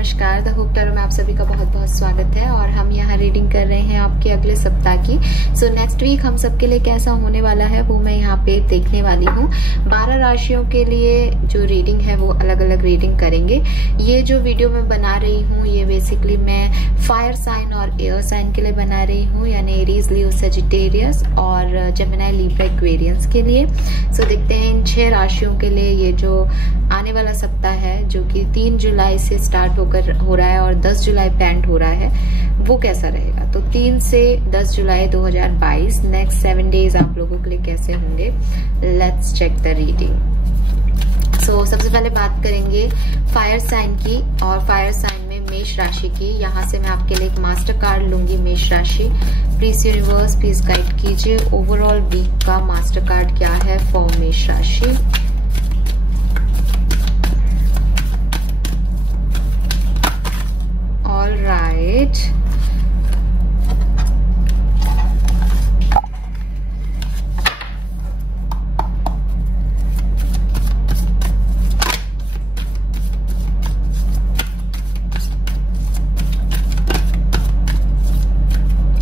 नमस्कार। The hope tarot में आप सभी का बहुत बहुत स्वागत है और हम यहाँ रीडिंग कर रहे हैं आपके अगले सप्ताह की। सो नेक्स्ट वीक हम सबके लिए कैसा होने वाला है वो मैं यहाँ पे देखने वाली हूँ। 12 राशियों के लिए जो रीडिंग है वो अलग अलग रीडिंग करेंगे। ये जो वीडियो मैं बना रही हूँ ये बेसिकली मैं फायर साइन और एयर साइन के लिए बना रही हूँ, यानी एरीज, लियो, सजिटेरियस और जेमिनी, लिब्रा, एक्वेरियंस के लिए। सो देखते हैं इन 6 राशियों के लिए ये जो आने वाला सप्ताह है, जो कि 3 जुलाई से स्टार्ट हो रहा है और 10 जुलाई पे एंड हो रहा है, वो कैसा रहेगा। तो 3 से 10 जुलाई 2022 नेक्स्ट 7 डेज आप लोगों के लिए कैसे होंगे। Let's check the reading. सो सबसे पहले बात करेंगे फायर साइन की, और फायर साइन में मेष राशि की। यहाँ से मैं आपके लिए एक मास्टर कार्ड लूंगी मेष राशि। प्लीज यूनिवर्स प्लीज गाइड कीजिए ओवरऑल वीक का मास्टर कार्ड क्या है फॉर मेष राशि। All right.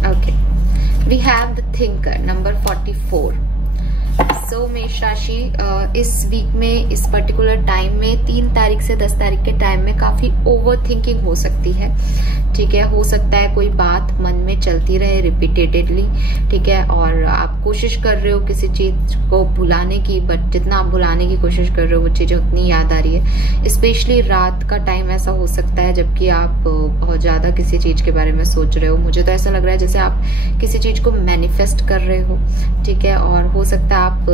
Okay. We have the thinker number 44. सो मेष राशि इस वीक में, इस पर्टिकुलर टाइम में 3 तारीख से 10 तारीख के टाइम में काफी ओवर थिंकिंग हो सकती है। ठीक है, हो सकता है कोई बात मन में चलती रहे रिपीटेडली। ठीक है, और आप कोशिश कर रहे हो किसी चीज को भुलाने की, बट जितना आप भुलाने की कोशिश कर रहे हो वो चीजें उतनी याद आ रही है। स्पेशली रात का टाइम ऐसा हो सकता है जबकि आप बहुत ज्यादा किसी चीज के बारे में सोच रहे हो। मुझे तो ऐसा लग रहा है जैसे आप किसी चीज को मैनिफेस्ट कर रहे हो। ठीक है, और हो सकता है आप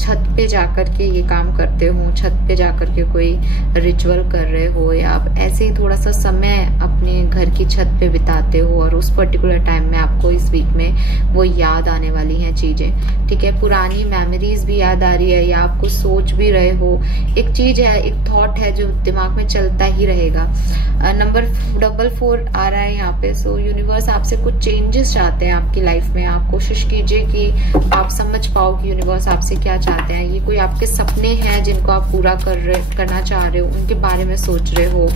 छत पे जाकर के ये काम करते हो, छत पे जाकर के कोई रिचुअल कर रहे हो, या आप ऐसे ही थोड़ा सा समय अपने घर की छत पे बिताते हो और उस पर्टिकुलर टाइम में आपको इस वीक में वो याद आने वाली हैं चीजें। ठीक है, पुरानी मेमोरीज भी याद आ रही है, या आपको सोच भी रहे हो। एक चीज है, एक थॉट है जो दिमाग में चलता ही रहेगा। नंबर 44 आ रहा है यहाँ पे। सो यूनिवर्स आपसे कुछ चेंजेस चाहते हैं आपकी लाइफ में। आप कोशिश कीजिए कि आप समझ पाओ कि यूनिवर्स आपसे क्या चाहते हैं। ये कोई आपके सपने हैं जिनको आप पूरा करना चाह रहे हो, उनके बारे में सोच रहे हो।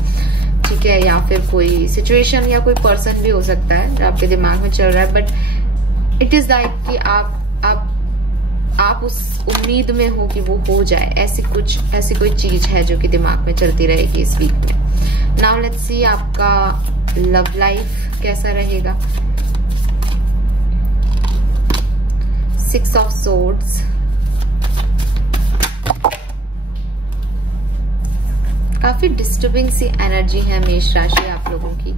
ठीक है, या फिर कोई सिचुएशन या कोई पर्सन भी हो सकता है जो आपके दिमाग में चल रहा है, बट इट इज लाइक कि आप उस उम्मीद में हो कि वो हो जाए। ऐसी कोई चीज है जो कि दिमाग में चलती रहेगी इस वीक में। नाउ लेट्स सी आपका लव लाइफ कैसा रहेगा। 6 ऑफ सोर्ड्स, काफी डिस्टर्बिंग सी एनर्जी है मेष राशि आप लोगों की।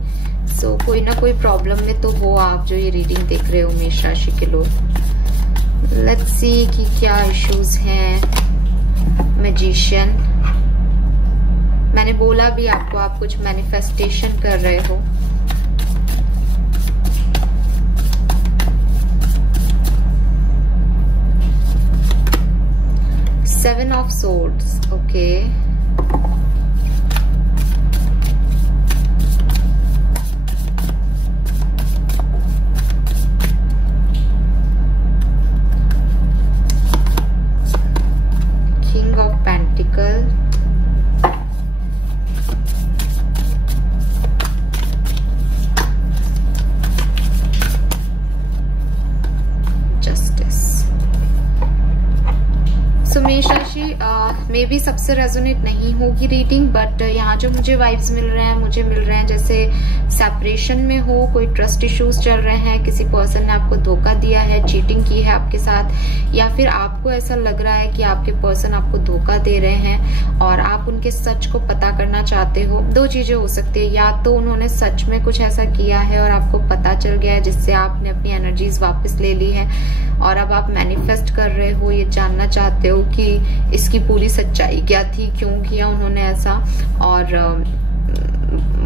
सो कोई ना कोई प्रॉब्लम में तो हो आप जो ये रीडिंग देख रहे हो मेष राशि के लोग। लेट्स सी कि क्या इश्यूज हैं। मैजिशियन, मैंने बोला भी आपको, आप कुछ मैनिफेस्टेशन कर रहे हो। Seven of Swords, okay. King of Pentacles. मेष राशि मे भी सबसे रेजोनेट नहीं होगी रीडिंग, बट यहाँ जो मुझे वाइब्स मिल रहे हैं जैसे सेपरेशन में हो, कोई ट्रस्ट इश्यूज चल रहे हैं, किसी पर्सन ने आपको धोखा दिया है, चीटिंग की है आपके साथ, या फिर आपको ऐसा लग रहा है कि आपके पर्सन आपको धोखा दे रहे हैं और आप उनके सच को पता करना चाहते हो। 2 चीजें हो सकती है, या तो उन्होंने सच में कुछ ऐसा किया है और आपको पता चल गया है जिससे आपने अपनी एनर्जीज वापस ले ली है, और अब आप मैनिफेस्ट कर रहे हो, ये जानना चाहते हो कि इसकी पूरी सच्चाई क्या थी, क्यों किया उन्होंने ऐसा। और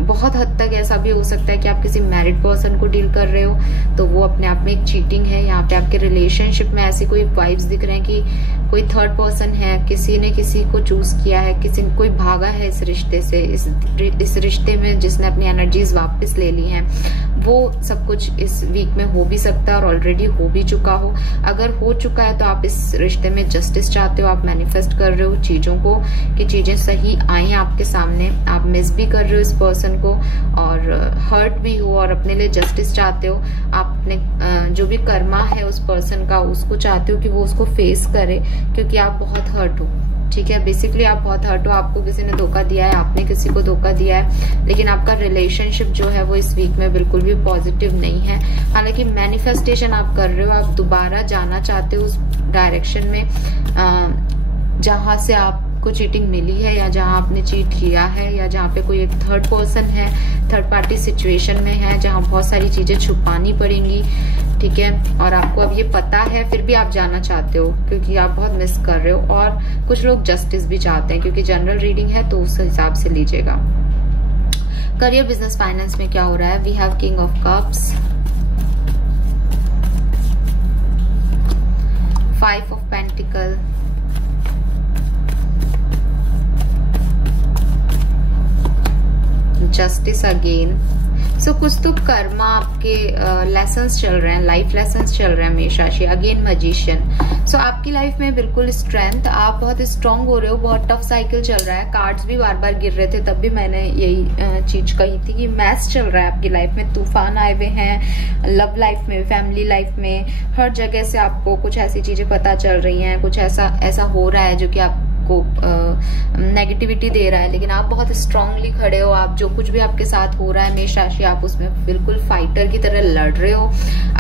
बहुत हद तक ऐसा भी हो सकता है कि आप किसी मैरिड पर्सन को डील कर रहे हो, तो वो अपने आप में एक चीटिंग है। यहाँ पे आपके रिलेशनशिप में ऐसी कोई वाइब्स दिख रहे हैं कि कोई थर्ड पर्सन है, किसी ने किसी को चूज किया है, कोई भागा है इस रिश्ते से, इस रिश्ते में जिसने अपनी एनर्जीज वापस ले ली हैं, वो सब कुछ इस वीक में हो भी सकता है और ऑलरेडी हो भी चुका हो। अगर हो चुका है तो आप इस रिश्ते में जस्टिस चाहते हो, आप मैनिफेस्ट कर रहे हो चीजों को कि चीजें सही आए आपके सामने, आप मिस भी कर रहे हो इस पर्सन को और हर्ट भी हो और अपने लिए जस्टिस चाहते हो। आप अपने जो भी कर्मा है उस पर्सन का उसको चाहते हो कि वो उसको फेस करे, क्योंकि आप बहुत हर्ट हो। ठीक है, बेसिकली आप बहुत हर्ट हो, आपको किसी ने धोखा दिया है, आपने किसी को धोखा दिया है, लेकिन आपका रिलेशनशिप जो है वो इस वीक में बिल्कुल भी पॉजिटिव नहीं है। हालांकि मैनिफेस्टेशन आप कर रहे हो, आप दोबारा जाना चाहते हो उस डायरेक्शन में जहां से आपको चीटिंग मिली है या जहां आपने चीट किया है या जहां पे कोई एक थर्ड पर्सन है, थर्ड पार्टी सिचुएशन में है जहां बहुत सारी चीजें छुपानी पड़ेंगी। ठीक है, और आपको अब ये पता है फिर भी आप जाना चाहते हो क्योंकि आप बहुत मिस कर रहे हो और कुछ लोग जस्टिस भी चाहते हैं, क्योंकि जनरल रीडिंग है तो उस हिसाब से लीजिएगा। करियर, बिजनेस, फाइनेंस में क्या हो रहा है? We have king of cups, 5 of pentacle, justice again. सो कुछ तो कर्मा आपके लेसन्स चल रहे हैं, लाइफ लेसन्स चल रहे हैं मेष राशि। Again magician. सो आपकी लाइफ में बिल्कुल स्ट्रेंथ, आप बहुत स्ट्रांग हो रहे हो, बहुत टफ साइकिल चल रहा है। कार्ड्स भी बार बार गिर रहे थे, तब भी मैंने यही चीज कही थी कि मैच चल रहा है आपकी लाइफ में, तूफान आए हुए हैं लव लाइफ में, फैमिली लाइफ में, हर जगह से आपको कुछ ऐसी चीजें पता चल रही हैं, कुछ ऐसा हो रहा है जो कि आप नेगेटिविटी दे रहा है, लेकिन आप बहुत स्ट्रांगली खड़े हो। आप जो कुछ भी आपके साथ हो रहा है मेष राशि, आप उसमें बिल्कुल फाइटर की तरह लड़ रहे हो।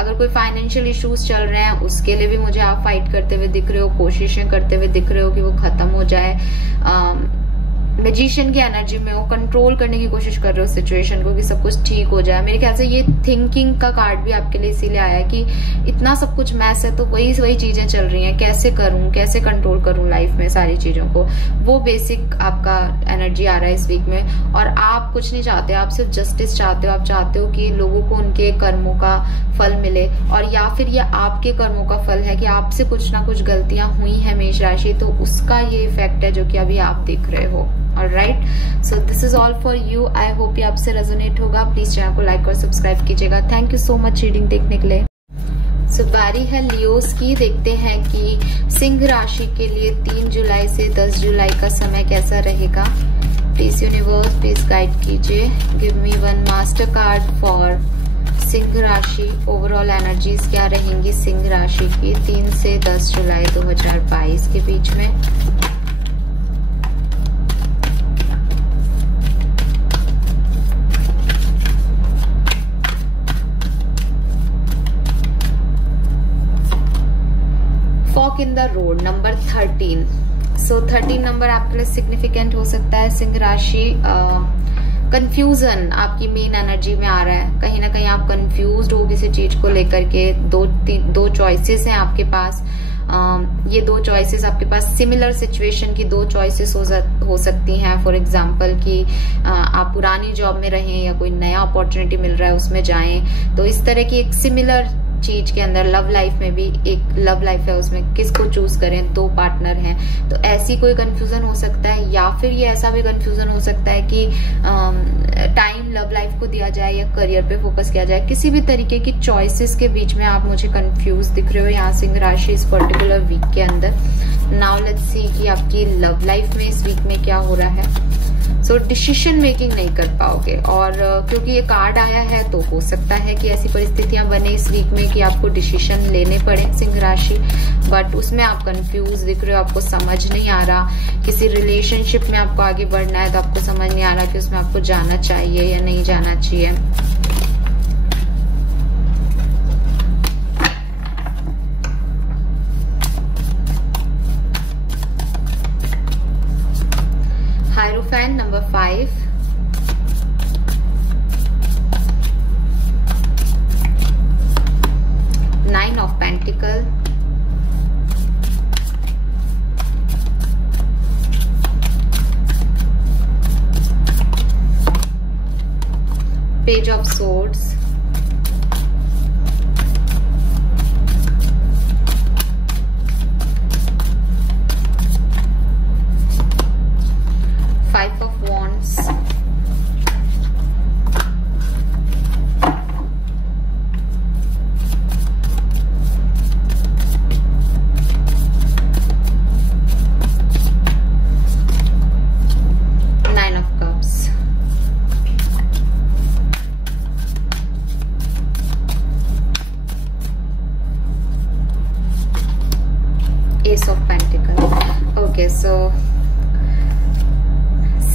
अगर कोई फाइनेंशियल इश्यूज चल रहे हैं उसके लिए भी मुझे आप फाइट करते हुए दिख रहे हो, कोशिशें करते हुए दिख रहे हो कि वो खत्म हो जाए। मैजिशियन की एनर्जी में हो, कंट्रोल करने की कोशिश कर रहे हो सिचुएशन को कि सब कुछ ठीक हो जाए। मेरे ख्याल से ये थिंकिंग का कार्ड भी आपके लिए इसीलिए आया है कि इतना सब कुछ मैस है तो वही चीजें चल रही हैं, कैसे करूं, कैसे कंट्रोल करूं लाइफ में सारी चीजों को, वो बेसिक आपका एनर्जी आ रहा है इस वीक में। और आप कुछ नहीं चाहते, आप सिर्फ जस्टिस चाहते हो। आप चाहते हो कि लोगों को उनके कर्मों का फल मिले, और या फिर ये आपके कर्मों का फल है कि आपसे कुछ ना कुछ गलतियां हुई है मेष राशि, तो उसका ये इफेक्ट है जो कि अभी आप देख रहे हो। Alright, so this is all for you. I hope ये आपसे रेजोनेट होगा। प्लीज चैनल को लाइक और सब्सक्राइब कीजिएगा। Thank you so much reading देखने के लिए। सो बारी है लियोस की। देखते हैं कि सिंह राशि के लिए 3 जुलाई से 10 जुलाई का समय कैसा रहेगा। प्लीज यूनिवर्स प्लीज गाइड कीजिए। Give me 1 master card for सिंह राशि। ओवरऑल एनर्जीज क्या रहेंगी सिंह राशि की 3 से 10 जुलाई 2022 के बीच में। Fork in the road, number 13। So 13 number आपके लिए सिग्निफिकेंट हो सकता है सिंह राशि। कंफ्यूजन आपकी मेन एनर्जी में आ रहा है। कहीं ना कहीं आप कंफ्यूज्ड हो किसी चीज को लेकर के। दो चॉइसेस हैं आपके पास। ये 2 चॉइसेस आपके पास सिमिलर सिचुएशन की 2 चॉइसेस हो सकती हैं। फॉर एग्जांपल कि आप पुरानी जॉब में रहें या कोई नया अपॉर्चुनिटी मिल रहा है उसमें जाएं। तो इस तरह की एक सिमिलर चीज के अंदर लव लाइफ में भी एक लव लाइफ है, उसमें किसको चूज करें, 2 पार्टनर हैं, तो ऐसी कोई कंफ्यूजन हो सकता है। या फिर ये ऐसा भी कंफ्यूजन हो सकता है कि टाइम लव लाइफ को दिया जाए या करियर पे फोकस किया जाए। किसी भी तरीके की चॉइसेस के बीच में आप मुझे कंफ्यूज दिख रहे हो यहाँ सिंह राशि इस पर्टिकुलर वीक के अंदर। नाउ लेट्स सी कि आपकी लव लाइफ में इस वीक में क्या हो रहा है। सो डिसीजन मेकिंग नहीं कर पाओगे, और क्योंकि ये कार्ड आया है तो हो सकता है कि ऐसी परिस्थितियां बने इस वीक में कि आपको डिसीजन लेने पड़े सिंह राशि, बट उसमें आप कंफ्यूज दिख रहे हो, आपको समझ नहीं आ रहा। किसी रिलेशनशिप में आपको आगे बढ़ना है तो आपको समझ नहीं आ रहा कि उसमें आपको जाना चाहिए या नहीं जाना चाहिए। Hierophant number 5, nine of pentacle, page of swords,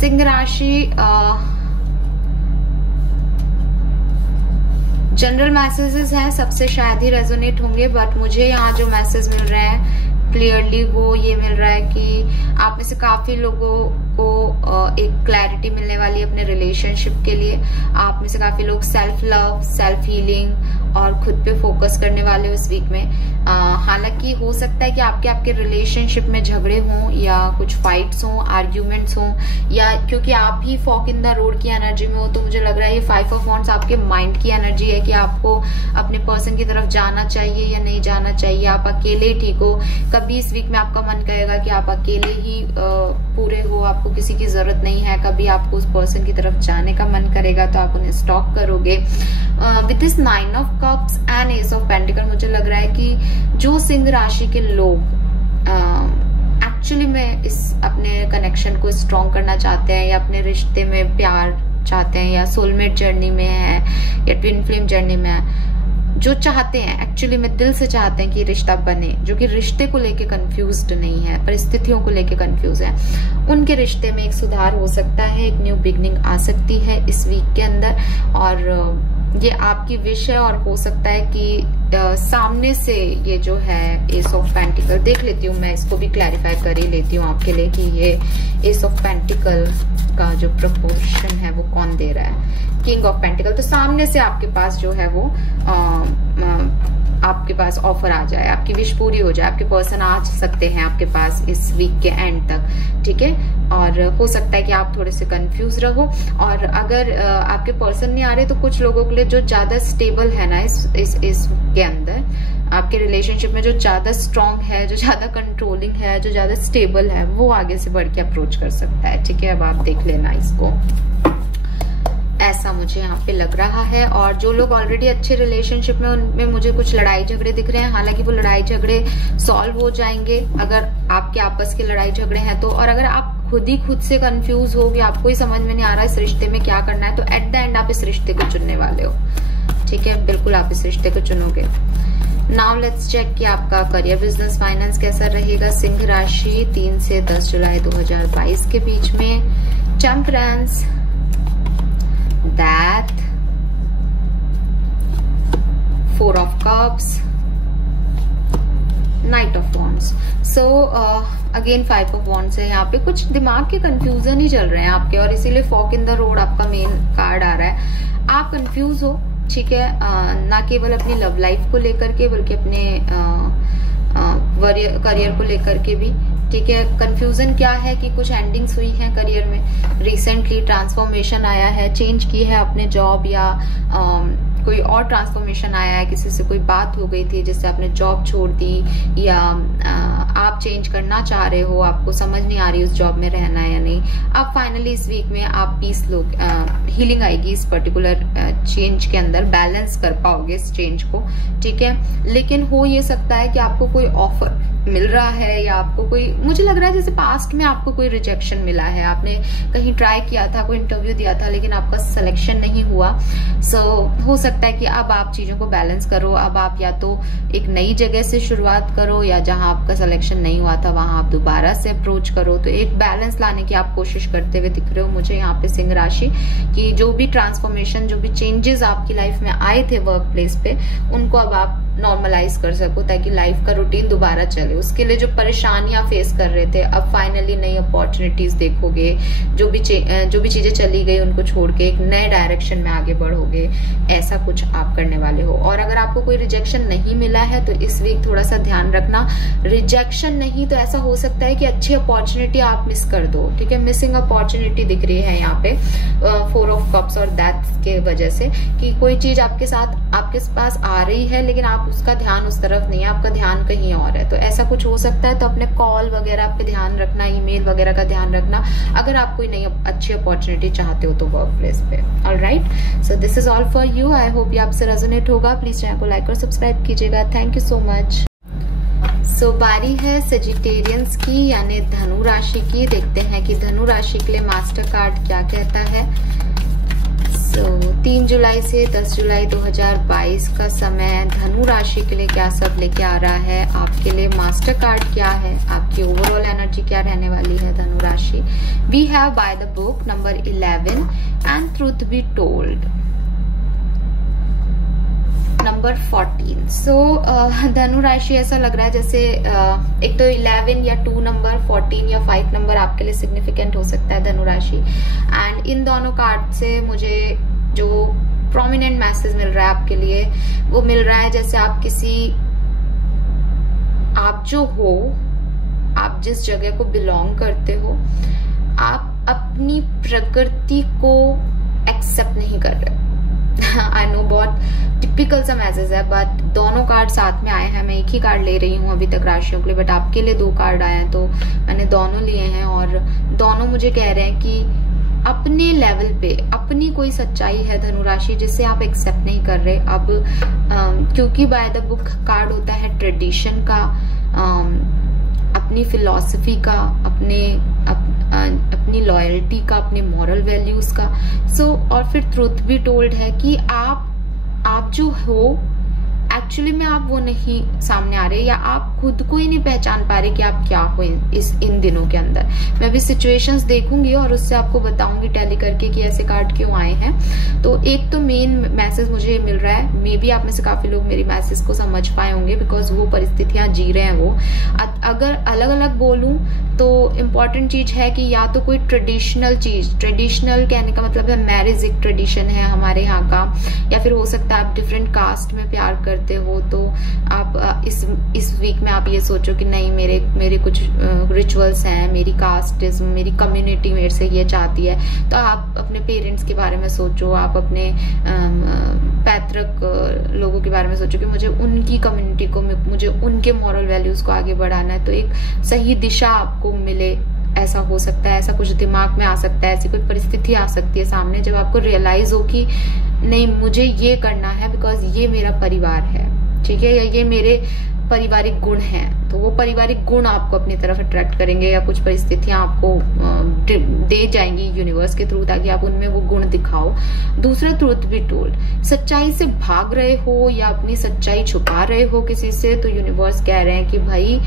सिंह राशि जनरल मैसेजेस हैं, सबसे शायद ही रेजोनेट होंगे, बट मुझे यहाँ जो मैसेज मिल रहे हैं क्लियरली वो ये मिल रहा है कि आप में से काफी लोगों को एक क्लैरिटी मिलने वाली है अपने रिलेशनशिप के लिए। आप में से काफी लोग सेल्फ लव, सेल्फ हीलिंग और खुद पे फोकस करने वाले हो इस वीक में। हालांकि हो सकता है कि आपके रिलेशनशिप में झगड़े हों या कुछ फाइट्स हों, आर्ग्यूमेंट्स हों, या क्योंकि आप ही फॉक इन द रोड की एनर्जी में हो, तो मुझे लग रहा है ये 5 ऑफ वॉन्ड्स आपके माइंड की एनर्जी है कि आपको अपने पर्सन की तरफ जाना चाहिए या नहीं जाना चाहिए। आप अकेले ही ठीक हो। कभी इस वीक में आपका मन कहेगा कि आप अकेले ही पूरे हो, आपको किसी की जरूरत नहीं है। कभी आपको उस पर्सन की तरफ जाने का मन करेगा तो आप उन्हें स्टॉक करोगे। With this 9 of cups and S of pentacle मुझे लग रहा है कि जो सिंह राशि के लोग एक्चुअली में इस अपने कनेक्शन को स्ट्रॉन्ग करना चाहते हैं या अपने रिश्ते में प्यार चाहते हैं या सोलमेट जर्नी में है या ट्विन फ्लेम जर्नी में है, जो चाहते हैं एक्चुअली में दिल से चाहते हैं कि रिश्ता बने, जो कि रिश्ते को लेके कंफ्यूज्ड नहीं है, परिस्थितियों को लेके कंफ्यूज है, उनके रिश्ते में एक सुधार हो सकता है, एक न्यू बिगनिंग आ सकती है इस वीक के अंदर। और ये आपकी विश है और हो सकता है कि सामने से ये जो है एस ऑफ पेंटिकल, देख लेती हूँ मैं इसको भी क्लैरिफाई कर ही लेती हूँ आपके लिए कि ये एस ऑफ पेंटिकल का जो प्रपोर्शन है वो कौन दे रहा है। किंग ऑफ पेंटिकल, तो सामने से आपके पास जो है वो आपके पास ऑफर आ जाए, आपकी विश पूरी हो जाए, आपके पर्सन आ सकते हैं आपके पास इस वीक के एंड तक, ठीक है। और हो सकता है कि आप थोड़े से कंफ्यूज रहो, और अगर आपके पर्सन नहीं आ रहे तो कुछ लोगों के लिए जो ज्यादा स्टेबल है ना इस के अंदर, आपके रिलेशनशिप में जो ज्यादा स्ट्रांग है, जो ज्यादा कंट्रोलिंग है, जो ज्यादा स्टेबल है, वो आगे से बढ़ के अप्रोच कर सकता है, ठीक है। अब आप देख लेना इसको, ऐसा मुझे यहाँ पे लग रहा है। और जो लोग ऑलरेडी अच्छे रिलेशनशिप में, उनमें मुझे कुछ लड़ाई झगड़े दिख रहे हैं। हालांकि वो लड़ाई झगड़े सॉल्व हो जाएंगे अगर आपके आपस के लड़ाई झगड़े हैं तो। और अगर आप खुद से कंफ्यूज हो कि आपको ही समझ में नहीं आ रहा इस रिश्ते में क्या करना है, तो एट द एंड आप इस रिश्ते को चुनने वाले हो, ठीक है। बिल्कुल आप इस रिश्ते को चुनोगे। नाउ लेट्स चेक कि आपका करियर, बिजनेस, फाइनेंस कैसा रहेगा सिंह राशि 3 से 10 जुलाई 2022 के बीच में। Temperance, Death, 4 of Cups, Knight of Wands. So again 5 of Wands है। यहाँ पे कुछ दिमाग के कंफ्यूजन ही चल रहे हैं आपके, और इसीलिए फॉक इन द रोड आपका मेन कार्ड आ रहा है। आप कंफ्यूज हो, ठीक है, ना केवल अपनी लव लाइफ को लेकर के बल्कि अपने करियर को लेकर के भी, ठीक है। कंफ्यूजन क्या है कि कुछ एंडिंग्स हुई हैं करियर में, रिसेंटली ट्रांसफॉर्मेशन आया है, चेंज की है अपने जॉब, या कोई और ट्रांसफॉर्मेशन आया है, किसी से कोई बात हो गई थी जिससे आपने जॉब छोड़ दी, या आप चेंज करना चाह रहे हो, आपको समझ नहीं आ रही उस जॉब में रहना है या नहीं। अब फाइनली इस वीक में आप पीस लोग, हीलिंग आएगी इस पर्टिकुलर चेंज के अंदर, बैलेंस कर पाओगे इस चेंज को, ठीक है। लेकिन हो ये सकता है कि आपको कोई ऑफर मिल रहा है, या आपको कोई, मुझे लग रहा है जैसे पास्ट में आपको कोई रिजेक्शन मिला है, आपने कहीं ट्राई किया था, कोई इंटरव्यू दिया था, लेकिन आपका सिलेक्शन नहीं हुआ। सो हो सकता है कि अब आप चीजों को बैलेंस करो, अब आप या तो एक नई जगह से शुरुआत करो, या जहां आपका सिलेक्शन नहीं हुआ था वहां आप दोबारा से अप्रोच करो। तो एक बैलेंस लाने की आप कोशिश करते हुए दिख रहे हो मुझे यहाँ पे सिंह राशि, कि जो भी ट्रांसफॉर्मेशन, जो भी चेंजेस आपकी लाइफ में आए थे वर्क प्लेस पे, उनको अब आप नॉर्मलाइज कर सको, ताकि लाइफ का रूटीन दोबारा चले। उसके लिए जो परेशानियां फेस कर रहे थे, अब फाइनली नई अपॉर्चुनिटीज देखोगे, जो भी चीजें चली गई उनको छोड़ के एक नए डायरेक्शन में आगे बढ़ोगे, ऐसा कुछ आप करने वाले हो। और अगर आपको कोई रिजेक्शन नहीं मिला है तो इस वीक थोड़ा सा ध्यान रखना, रिजेक्शन नहीं तो ऐसा हो सकता है कि अच्छी अपॉर्चुनिटी आप मिस कर दो, ठीक है। मिसिंग अपॉर्चुनिटी दिख रही है यहाँ पे 4 ऑफ कप्स और डेथ के वजह से, कि कोई चीज आपके पास आ रही है लेकिन आप उसका ध्यान उस तरफ नहीं है, आपका ध्यान कहीं और है। तो ऐसा कुछ हो सकता है, तो अपने कॉल वगैरह पे ध्यान रखना, ईमेल वगैरह का ध्यान रखना, अगर आप कोई नई अच्छी अपॉर्चुनिटी चाहते हो तो वर्क प्लेस पे। Alright, so this is all for you. I hope ये आपसे रेजोनेट होगा। प्लीज चैनल को लाइक और सब्सक्राइब कीजिएगा। Thank you so much. So बारी है सेजिटेरियंस की, यानी धनु राशि की। देखते हैं कि धनु राशि के लिए मास्टर कार्ड क्या कहता है। 3 3 जुलाई से 10 जुलाई 2022 का समय धनु राशि के लिए क्या सब लेके आ रहा है, आपके लिए मास्टर कार्ड क्या है, आपकी ओवरऑल एनर्जी क्या रहने वाली है धनु राशि। We have by the book number 11 and truth be told number 14। So धनु राशि ऐसा लग रहा है जैसे एक तो 11 या 2 नंबर, 14 या 5 नंबर आपके लिए सिग्निफिकेंट हो सकता है धनु राशि। एंड इन दोनों कार्ड से मुझे जो प्रोमिनेंट मैसेज मिल रहा है आपके लिए वो मिल रहा है जैसे आप जो हो, आप जिस जगह को बिलोंग करते हो, आप अपनी प्रकृति को एक्सेप्ट नहीं कर रहे। आई नो बहुत टिपिकल सा मैसेज है, बट दोनों कार्ड साथ में आए हैं। मैं एक ही कार्ड ले रही हूँ अभी तक राशियों के लिए, बट आपके लिए 2 कार्ड आए हैं तो मैंने दोनों लिए हैं। और दोनों मुझे कह रहे हैं कि अपने लेवल पे अपनी कोई सच्चाई है धनु राशि जिसे आप एक्सेप्ट नहीं कर रहे अब, क्योंकि बाय द बुक कार्ड होता है ट्रेडिशन का, अपनी फिलॉसफी का, अपनी लॉयल्टी का, अपने मॉरल वैल्यूज का। और फिर ट्रूथ भी टोल्ड है कि आप जो हो एक्चुअली में आप वो नहीं सामने आ रहे, या आप खुद को ही नहीं पहचान पा रहे कि आप क्या हो इन दिनों के अंदर। मैं भी सिचुएशंस देखूंगी और उससे आपको बताऊंगी टैली करके कि ऐसे कार्ड क्यों आए हैं। तो एक तो मेन मैसेज मुझे मिल रहा है, मे बी आप में से काफी लोग मेरी मैसेज को समझ पाए होंगे बिकॉज वो परिस्थितियां जी रहे हैं वो। अगर अलग अलग बोलूं तो इम्पॉर्टेंट चीज है कि या तो कोई ट्रेडिशनल चीज, ट्रेडिशनल कहने का मतलब है मैरिज एक ट्रेडिशन है हमारे यहाँ का, या फिर हो सकता है आप डिफरेंट कास्ट में प्यार करते हो तो आप इस वीक में आप ये सोचो कि नहीं मेरे कुछ रिचुअल्स हैं, मेरी कास्टिज्म, मेरी कम्युनिटी मेरे से ये चाहती है। तो आप अपने पेरेंट्स के बारे में सोचो, आप अपने पैतृक लोगों के बारे में सोचो कि मुझे उनकी कम्युनिटी को, मुझे उनके मॉरल वैल्यूज को आगे बढ़ाना है। तो एक सही दिशा आपको मिले, ऐसा हो सकता है, ऐसा कुछ दिमाग में आ सकता है, ऐसी कोई परिस्थिति आ सकती है सामने जब आपको रियलाइज हो कि नहीं मुझे ये करना है बिकॉज ये मेरा परिवार है, ठीक है, या ये मेरे पारिवारिक गुण हैं। तो वो पारिवारिक गुण आपको अपनी तरफ अट्रैक्ट करेंगे या कुछ परिस्थितियां आपको दे जाएंगी यूनिवर्स के थ्रू ताकि आप उनमें वो गुण दिखाओ। दूसरा ट्रूथ बी टोल्ड, सच्चाई से भाग रहे हो या अपनी सच्चाई छुपा रहे हो किसी से, तो यूनिवर्स कह रहे हैं कि भाई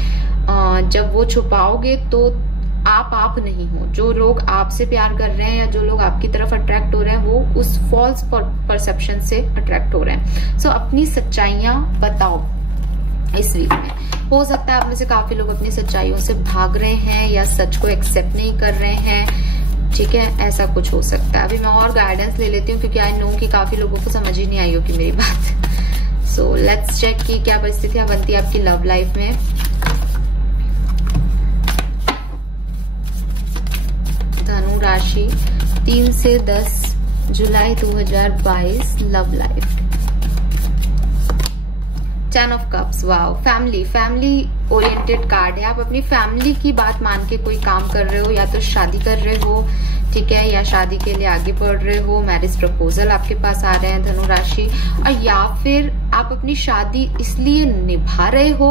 जब वो छुपाओगे तो आप नहीं हो। जो लोग आपसे प्यार कर रहे हैं या जो लोग आपकी तरफ अट्रैक्ट हो रहे हैं वो उस फॉल्स परसेप्शन से अट्रैक्ट हो रहे हैं। सो अपनी सच्चाइयां बताओ इस वीक में। हो सकता है आप में से काफी लोग अपनी सच्चाइयों से भाग रहे हैं या सच को एक्सेप्ट नहीं कर रहे हैं, ठीक है, ऐसा कुछ हो सकता है। अभी मैं और गाइडेंस ले लेती हूँ क्योंकि आई नो कि काफी लोगों को समझ ही नहीं आई होगी मेरी बात। सो लेट्स चेक कि क्या परिस्थितियां बनती है आपकी लव लाइफ में। धनु राशि 3 से 10 जुलाई 2022 love life. 10 of cups, wow, family oriented card है। आप अपनी फैमिली की बात मान के कोई काम कर रहे हो, या तो शादी कर रहे हो, ठीक है, या शादी के लिए आगे बढ़ रहे हो, मैरिज प्रपोजल आपके पास आ रहे हैं धनु राशि, और या फिर आप अपनी शादी इसलिए निभा रहे हो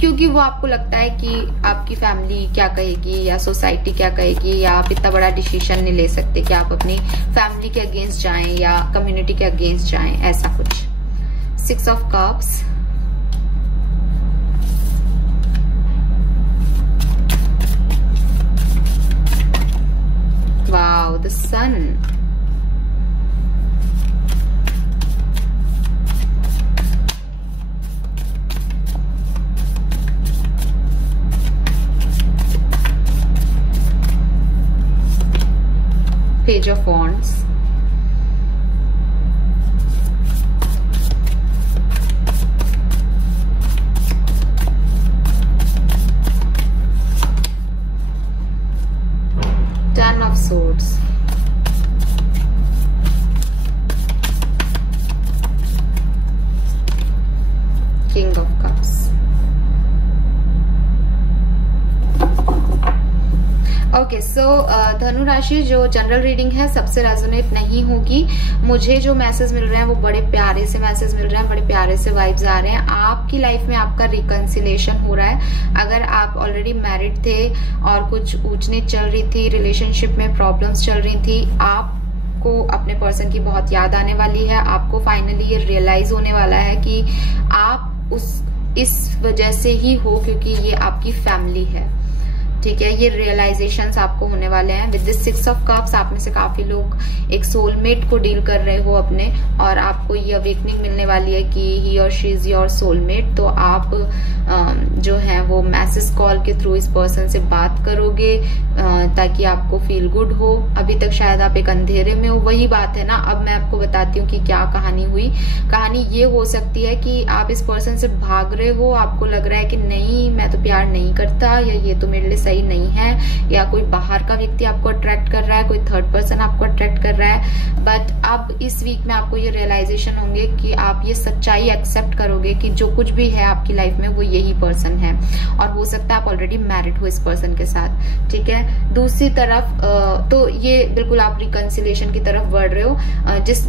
क्योंकि वो आपको लगता है कि आपकी फैमिली क्या कहेगी या सोसाइटी क्या कहेगी, या आप इतना बड़ा डिसीजन नहीं ले सकते कि आप अपनी फैमिली के अगेंस्ट जाएं या कम्युनिटी के अगेंस्ट जाएं, ऐसा कुछ। 6 of cups, wow, the sun, Page of Wands, Ten of Swords, King of Cups। Okay, so धनु राशि जो जनरल रीडिंग है सबसे रेजोनेट नहीं होगी। मुझे जो मैसेज मिल रहे हैं वो बड़े प्यारे से मैसेज मिल रहे हैं, बड़े प्यारे से वाइब्स आ रहे हैं। आपकी लाइफ में आपका रिकंसिलेशन हो रहा है। अगर आप ऑलरेडी मैरिड थे और कुछ ऊंच नीच चल रही थी, रिलेशनशिप में प्रॉब्लम्स चल रही थी, आपको अपने पर्सन की बहुत याद आने वाली है। आपको फाइनली ये रियलाइज होने वाला है कि आप इस वजह से ही हो क्योंकि ये आपकी फैमिली है, ठीक है। ये रियलाइजेशंस आपको होने वाले हैं। विद दिस 6 ऑफ कप्स आप में से काफी लोग एक सोलमेट को डील कर रहे हो अपने, और आपको ये अवेकनिंग मिलने वाली है कि ही और शी इज योर सोलमेट। तो आप जो है वो मैसेज कॉल के थ्रू इस पर्सन से बात करोगे ताकि आपको फील गुड हो। अभी तक शायद आप एक अंधेरे में हो, वही बात है ना। अब मैं आपको बताती हूँ कि क्या कहानी हुई। कहानी ये हो सकती है कि आप इस पर्सन से भाग रहे हो, आपको लग रहा है कि नहीं मैं तो प्यार नहीं करता, या ये तो मेरे लिए सही नहीं है, या कोई बाहर का व्यक्ति आपको अट्रैक्ट कर रहा है, कोई थर्ड पर्सन आपको अट्रैक्ट कर रहा है। बट अब इस वीक में आपको ये रियलाइजेशन होंगे कि आप ये सच्चाई एक्सेप्ट करोगे कि जो कुछ भी है आपकी लाइफ में वो यही पर्सन है, और हो सकता है आप ऑलरेडी मैरिड हो इस पर्सन के साथ, ठीक है। दूसरी तरफ तो ये बिल्कुल आप रिकंसिलिएशन की तरफ बढ़ रहे हो।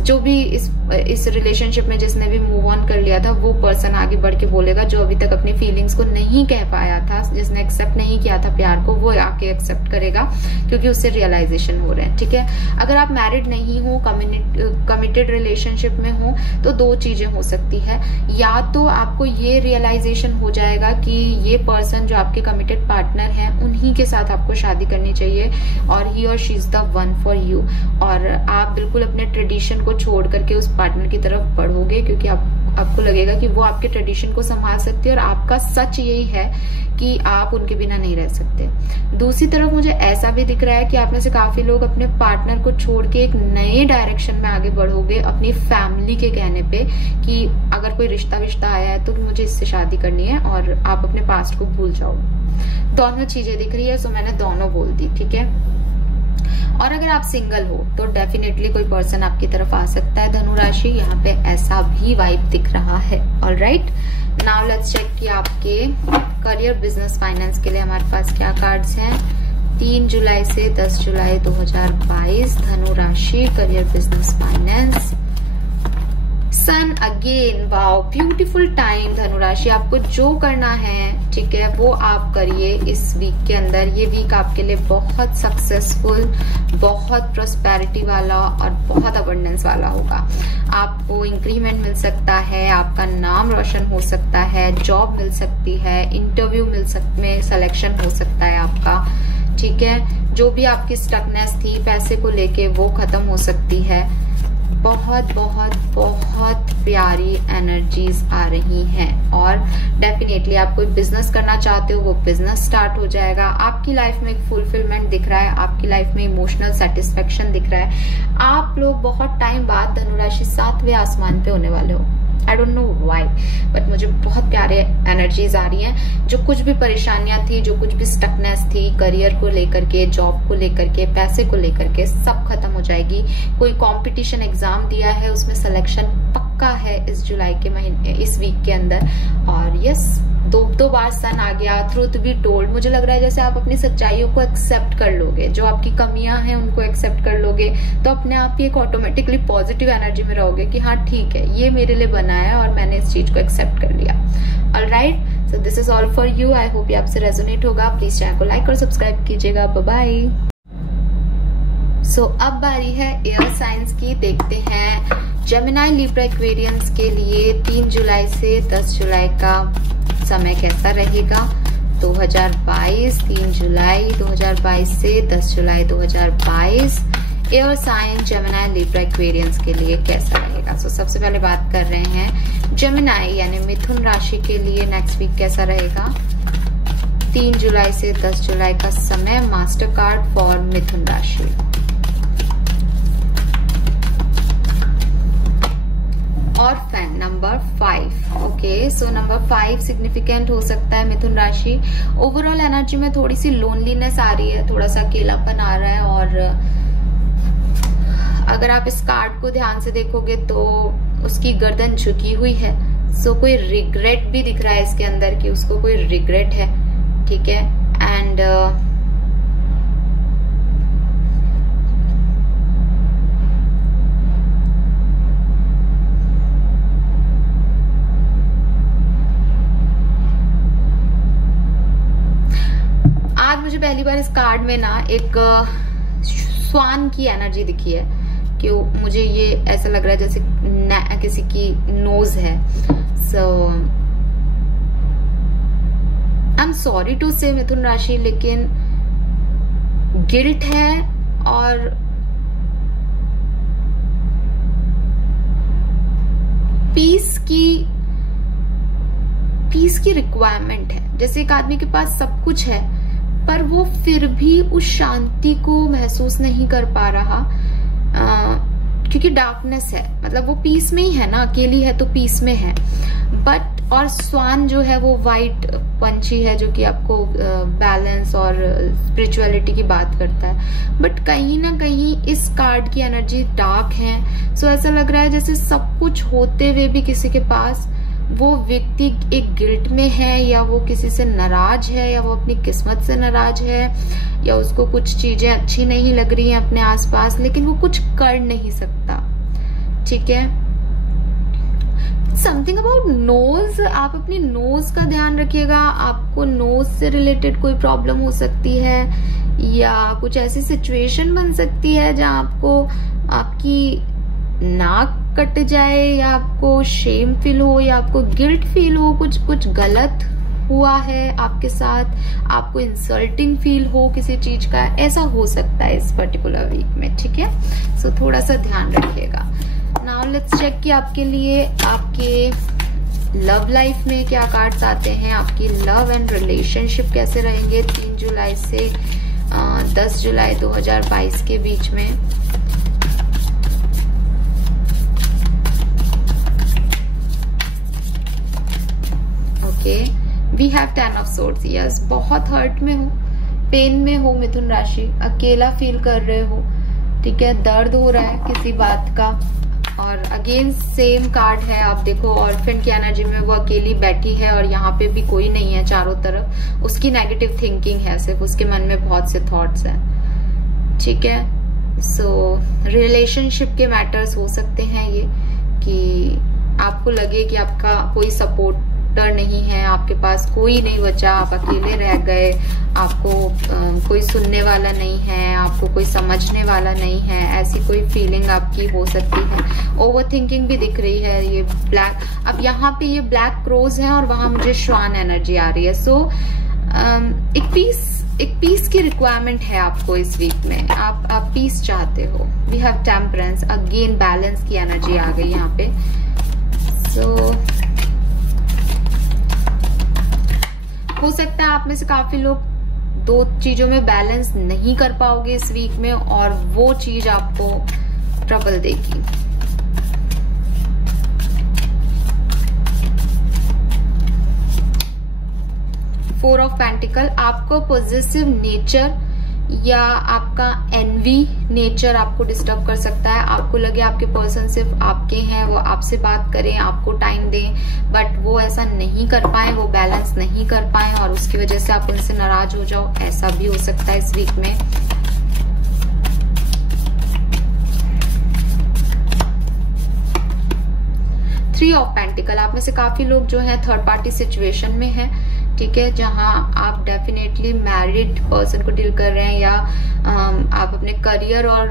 जो भी इस रिलेशनशिप में जिसने भी मूव ऑन कर लिया था वो पर्सन आगे बढ़ के बोलेगा, जो अभी तक अपनी फीलिंग्स को नहीं कह पाया था, जिसने एक्सेप्ट नहीं किया था प्यार को, वो आके एक्सेप्ट करेगा क्योंकि उससे रियलाइजेशन हो रहे हैं, ठीक है। अगर आप मैरिड नहीं हो, कमिटेड रिलेशनशिप में हो, तो दो चीजें हो सकती है। या तो आपको ये रियलाइजेशन हो जाएगा कि ये पर्सन जो आपके कमिटेड पार्टनर है उन्हीं के साथ आपको शादी करनी चाहिए, और ही और she is the one for you, और आप बिल्कुल अपने ट्रेडिशन को छोड़ करके उस पार्टनर की तरफ बढ़ोगे क्योंकि आपको लगेगा कि वो आपके ट्रेडिशन को संभाल सकते हैं, और आपका सच यही है कि आप उनके बिना नहीं रह सकते। दूसरी तरफ मुझे ऐसा भी दिख रहा है कि आप में से काफी लोग अपने पार्टनर को छोड़ के एक नए डायरेक्शन में आगे बढ़ोगे अपनी फैमिली के कहने पे, कि अगर कोई रिश्ता आया है तो मुझे इससे शादी करनी है, और आप अपने पास्ट को भूल जाओ। दोनों चीजें दिख रही है, सो मैंने दोनों बोल दी, ठीक है। और अगर आप सिंगल हो तो डेफिनेटली कोई पर्सन आपकी तरफ आ सकता है धनु राशि, यहाँ पे ऐसा भी वाइब दिख रहा है। ऑलराइट, नाउ लेट्स चेक कि आपके करियर, बिजनेस, फाइनेंस के लिए हमारे पास क्या कार्ड्स हैं। 3 जुलाई से 10 जुलाई 2022 धनु राशि, करियर, बिजनेस, फाइनेंस। सन अगेन, वाओ, ब्यूटीफुल टाइम धनु राशि। आपको जो करना है, ठीक है, वो आप करिए इस वीक के अंदर। ये वीक आपके लिए बहुत सक्सेसफुल, बहुत प्रोस्पेरिटी वाला और बहुत अबंडेंस वाला होगा। आपको इंक्रीमेंट मिल सकता है, आपका नाम रोशन हो सकता है, जॉब मिल सकती है, इंटरव्यू में सिलेक्शन हो सकता है आपका, ठीक है। जो भी आपकी स्टकनेस थी पैसे को लेके वो खत्म हो सकती है। बहुत बहुत बहुत प्यारी एनर्जीज आ रही हैं, और डेफिनेटली आप कोई बिजनेस करना चाहते हो वो बिजनेस स्टार्ट हो जाएगा। आपकी लाइफ में एक फुलफिलमेंट दिख रहा है, आपकी लाइफ में इमोशनल सेटिस्फेक्शन दिख रहा है। आप लोग बहुत टाइम बाद धनु राशि 7वें आसमान पे होने वाले हो। I don't know why, but मुझे बहुत प्यारे एनर्जीज आ रही हैं। जो कुछ भी परेशानियां थी, जो कुछ भी स्टकनेस थी, करियर को लेकर के, जॉब को लेकर के, पैसे को लेकर के, सब खत्म हो जाएगी। कोई कंपटीशन एग्जाम दिया है उसमें सिलेक्शन पक्का है इस जुलाई के महीने, इस वीक के अंदर। और यस, दो बार सन आ गया, ट्रूथ बी टोल्ड। मुझे लग रहा है जैसे आप अपनी सच्चाइयों को एक्सेप्ट कर लोगे, जो आपकी कमियां हैं उनको एक्सेप्ट कर लोगे, तो अपने आप ही एक ऑटोमेटिकली पॉजिटिव एनर्जी में रहोगे कि हाँ ठीक है, ये मेरे लिए बना है और मैंने इस चीज को एक्सेप्ट कर लिया। Alright, so this is all for you. I hope ये आपसे रेजोनेट होगा। प्लीज चैनल को लाइक और सब्सक्राइब कीजिएगा। Bye bye. सो अब बारी है एयर साइंस की। देखते हैं जेमिनी, लिब्रा, एक्वेरियंस के लिए 3 जुलाई से 10 जुलाई का समय कैसा रहेगा। 2022, 3 जुलाई 2022 से 10 जुलाई 2022 air sign Gemini, Libra, Aquarians के लिए कैसा रहेगा। सो सबसे पहले बात कर रहे हैं जेमिनी यानी मिथुन राशि के लिए नेक्स्ट वीक कैसा रहेगा। 3 जुलाई से 10 जुलाई का समय, मास्टर कार्ड फॉर मिथुन राशि। और fan number 5। Okay, so number 5 significant हो सकता है मिथुन राशि। ओवरऑल एनर्जी में थोड़ी सी लोनलीनेस आ रही है, थोड़ा सा अकेलापन आ रहा है, और अगर आप इस कार्ड को ध्यान से देखोगे तो उसकी गर्दन झुकी हुई है। सो कोई रिग्रेट भी दिख रहा है इसके अंदर कि उसको कोई रिग्रेट है, ठीक है। एंड आज मुझे पहली बार इस कार्ड में ना एक स्वान की एनर्जी दिखी है, कि मुझे ये ऐसा लग रहा है जैसे किसी की नोज है। सो आई एम सॉरी टू से मिथुन राशि, लेकिन गिल्ट है और पीस की रिक्वायरमेंट है। जैसे एक आदमी के पास सब कुछ है पर वो फिर भी उस शांति को महसूस नहीं कर पा रहा, क्योंकि डार्कनेस है। मतलब वो पीस में ही है ना, अकेली है तो पीस में है। बट और स्वान जो है वो वाइट पंछी है जो कि आपको बैलेंस और स्पिरिचुअलिटी की बात करता है। बट कहीं ना कहीं इस कार्ड की एनर्जी डार्क है। सो ऐसा लग रहा है जैसे सब कुछ होते हुए भी किसी के पास वो व्यक्ति एक गिल्ट में है, या वो किसी से नाराज है, या वो अपनी किस्मत से नाराज है, या उसको कुछ चीजें अच्छी नहीं लग रही हैं अपने आसपास, लेकिन वो कुछ कर नहीं सकता। ठीक है, समथिंग अबाउट नोज। आप अपनी नोज का ध्यान रखिएगा। आपको नोज से रिलेटेड कोई प्रॉब्लम हो सकती है, या कुछ ऐसी सिचुएशन बन सकती है जहां आपको आपकी नाक कट जाए, या आपको शेम फील हो, या आपको गिल्ट फील हो, कुछ गलत हुआ है आपके साथ, आपको इंसल्टिंग फील हो किसी चीज का। ऐसा हो सकता है इस पर्टिकुलर वीक में। ठीक है, सो थोड़ा सा ध्यान रखिएगा। नाउ लेट्स चेक कि आपके लिए आपके लव लाइफ में क्या कार्ड्स आते हैं। आपकी लव एंड रिलेशनशिप कैसे रहेंगे 3 जुलाई से 10 जुलाई 2022 के बीच में। Okay, we have 10 of swords. Yes, बहुत हर्ट में हो, पेन में हो मिथुन राशि, अकेला फील कर रहे हो। ठीक है, दर्द हो रहा है किसी बात का। और अगेन सेम कार्ड है, आप देखो ऑर्फन की एनर्जी में वो अकेली बैठी है और यहाँ पे भी कोई नहीं है चारों तरफ। उसकी नेगेटिव थिंकिंग है, सिर्फ उसके मन में बहुत से थॉट्स हैं। ठीक है, सो रिलेशनशिप के मैटर्स हो सकते हैं ये, कि आपको लगे कि आपका कोई सपोर्टर नहीं है, आपके पास कोई नहीं बचा, आप अकेले रह गए, आपको कोई सुनने वाला नहीं है, आपको कोई समझने वाला नहीं है, ऐसी कोई फीलिंग आपकी हो सकती है। ओवर थिंकिंग भी दिख रही है। ये ब्लैक, अब यहाँ पे ये ब्लैक क्रोज है और वहां मुझे श्वान एनर्जी आ रही है। सो एक पीस की रिक्वायरमेंट है आपको इस वीक में। आप पीस चाहते हो। We have temperance, again balance की एनर्जी आ गई यहाँ पे। सो हो सकता है आप में से काफी लोग 2 चीजों में बैलेंस नहीं कर पाओगे इस वीक में, और वो चीज आपको ट्रबल देगी। फोर ऑफ पेंटिकल, आपको पॉजिटिव नेचर या आपका एनवी नेचर आपको डिस्टर्ब कर सकता है। आपको लगे आपके पर्सन सिर्फ आपके हैं, वो आपसे बात करें, आपको टाइम दें, बट वो ऐसा नहीं कर पाए, वो बैलेंस नहीं कर पाए, और उसकी वजह से आप उनसे नाराज हो जाओ। ऐसा भी हो सकता है इस वीक में। थ्री ऑफ पेंटिकल, आप में से काफी लोग जो है थर्ड पार्टी सिचुएशन में है। ठीक है, जहां आप डेफिनेटली मैरिड पर्सन को डील कर रहे हैं, या आप अपने करियर और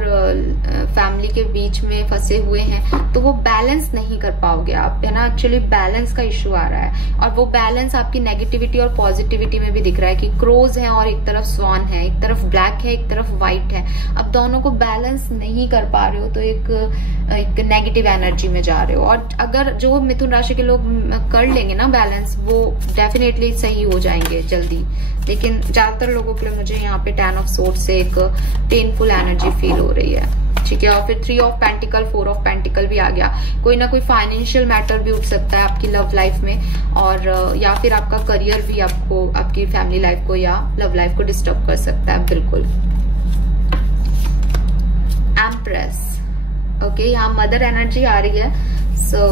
फैमिली के बीच में फंसे हुए हैं, तो वो बैलेंस नहीं कर पाओगे आप, है ना। एक्चुअली बैलेंस का इश्यू आ रहा है, और वो बैलेंस आपकी नेगेटिविटी और पॉजिटिविटी में भी दिख रहा है कि क्रोज है और एक तरफ स्वान है, एक तरफ ब्लैक है, एक तरफ व्हाइट है। अब दोनों को बैलेंस नहीं कर पा रहे हो तो एक नेगेटिव एनर्जी में जा रहे हो। और अगर जो मिथुन राशि के लोग कर लेंगे ना बैलेंस, वो डेफिनेटली सही हो जाएंगे जल्दी। लेकिन ज्यादातर लोगों के लिए मुझे यहाँ पे 10 ऑफ सोर्ड्स से एक पेनफुल एनर्जी फील हो रही है। ठीक है, और फिर 3 ऑफ पेंटिकल, 4 ऑफ पेंटिकल भी आ गया। कोई ना कोई फाइनेंशियल मैटर भी उठ सकता है आपकी लव लाइफ में, और या फिर आपका करियर भी आपको आपकी फैमिली लाइफ को या लव लाइफ को डिस्टर्ब कर सकता है। बिल्कुल। एम्प्रेस, ओके, यहाँ मदर एनर्जी आ रही है। सो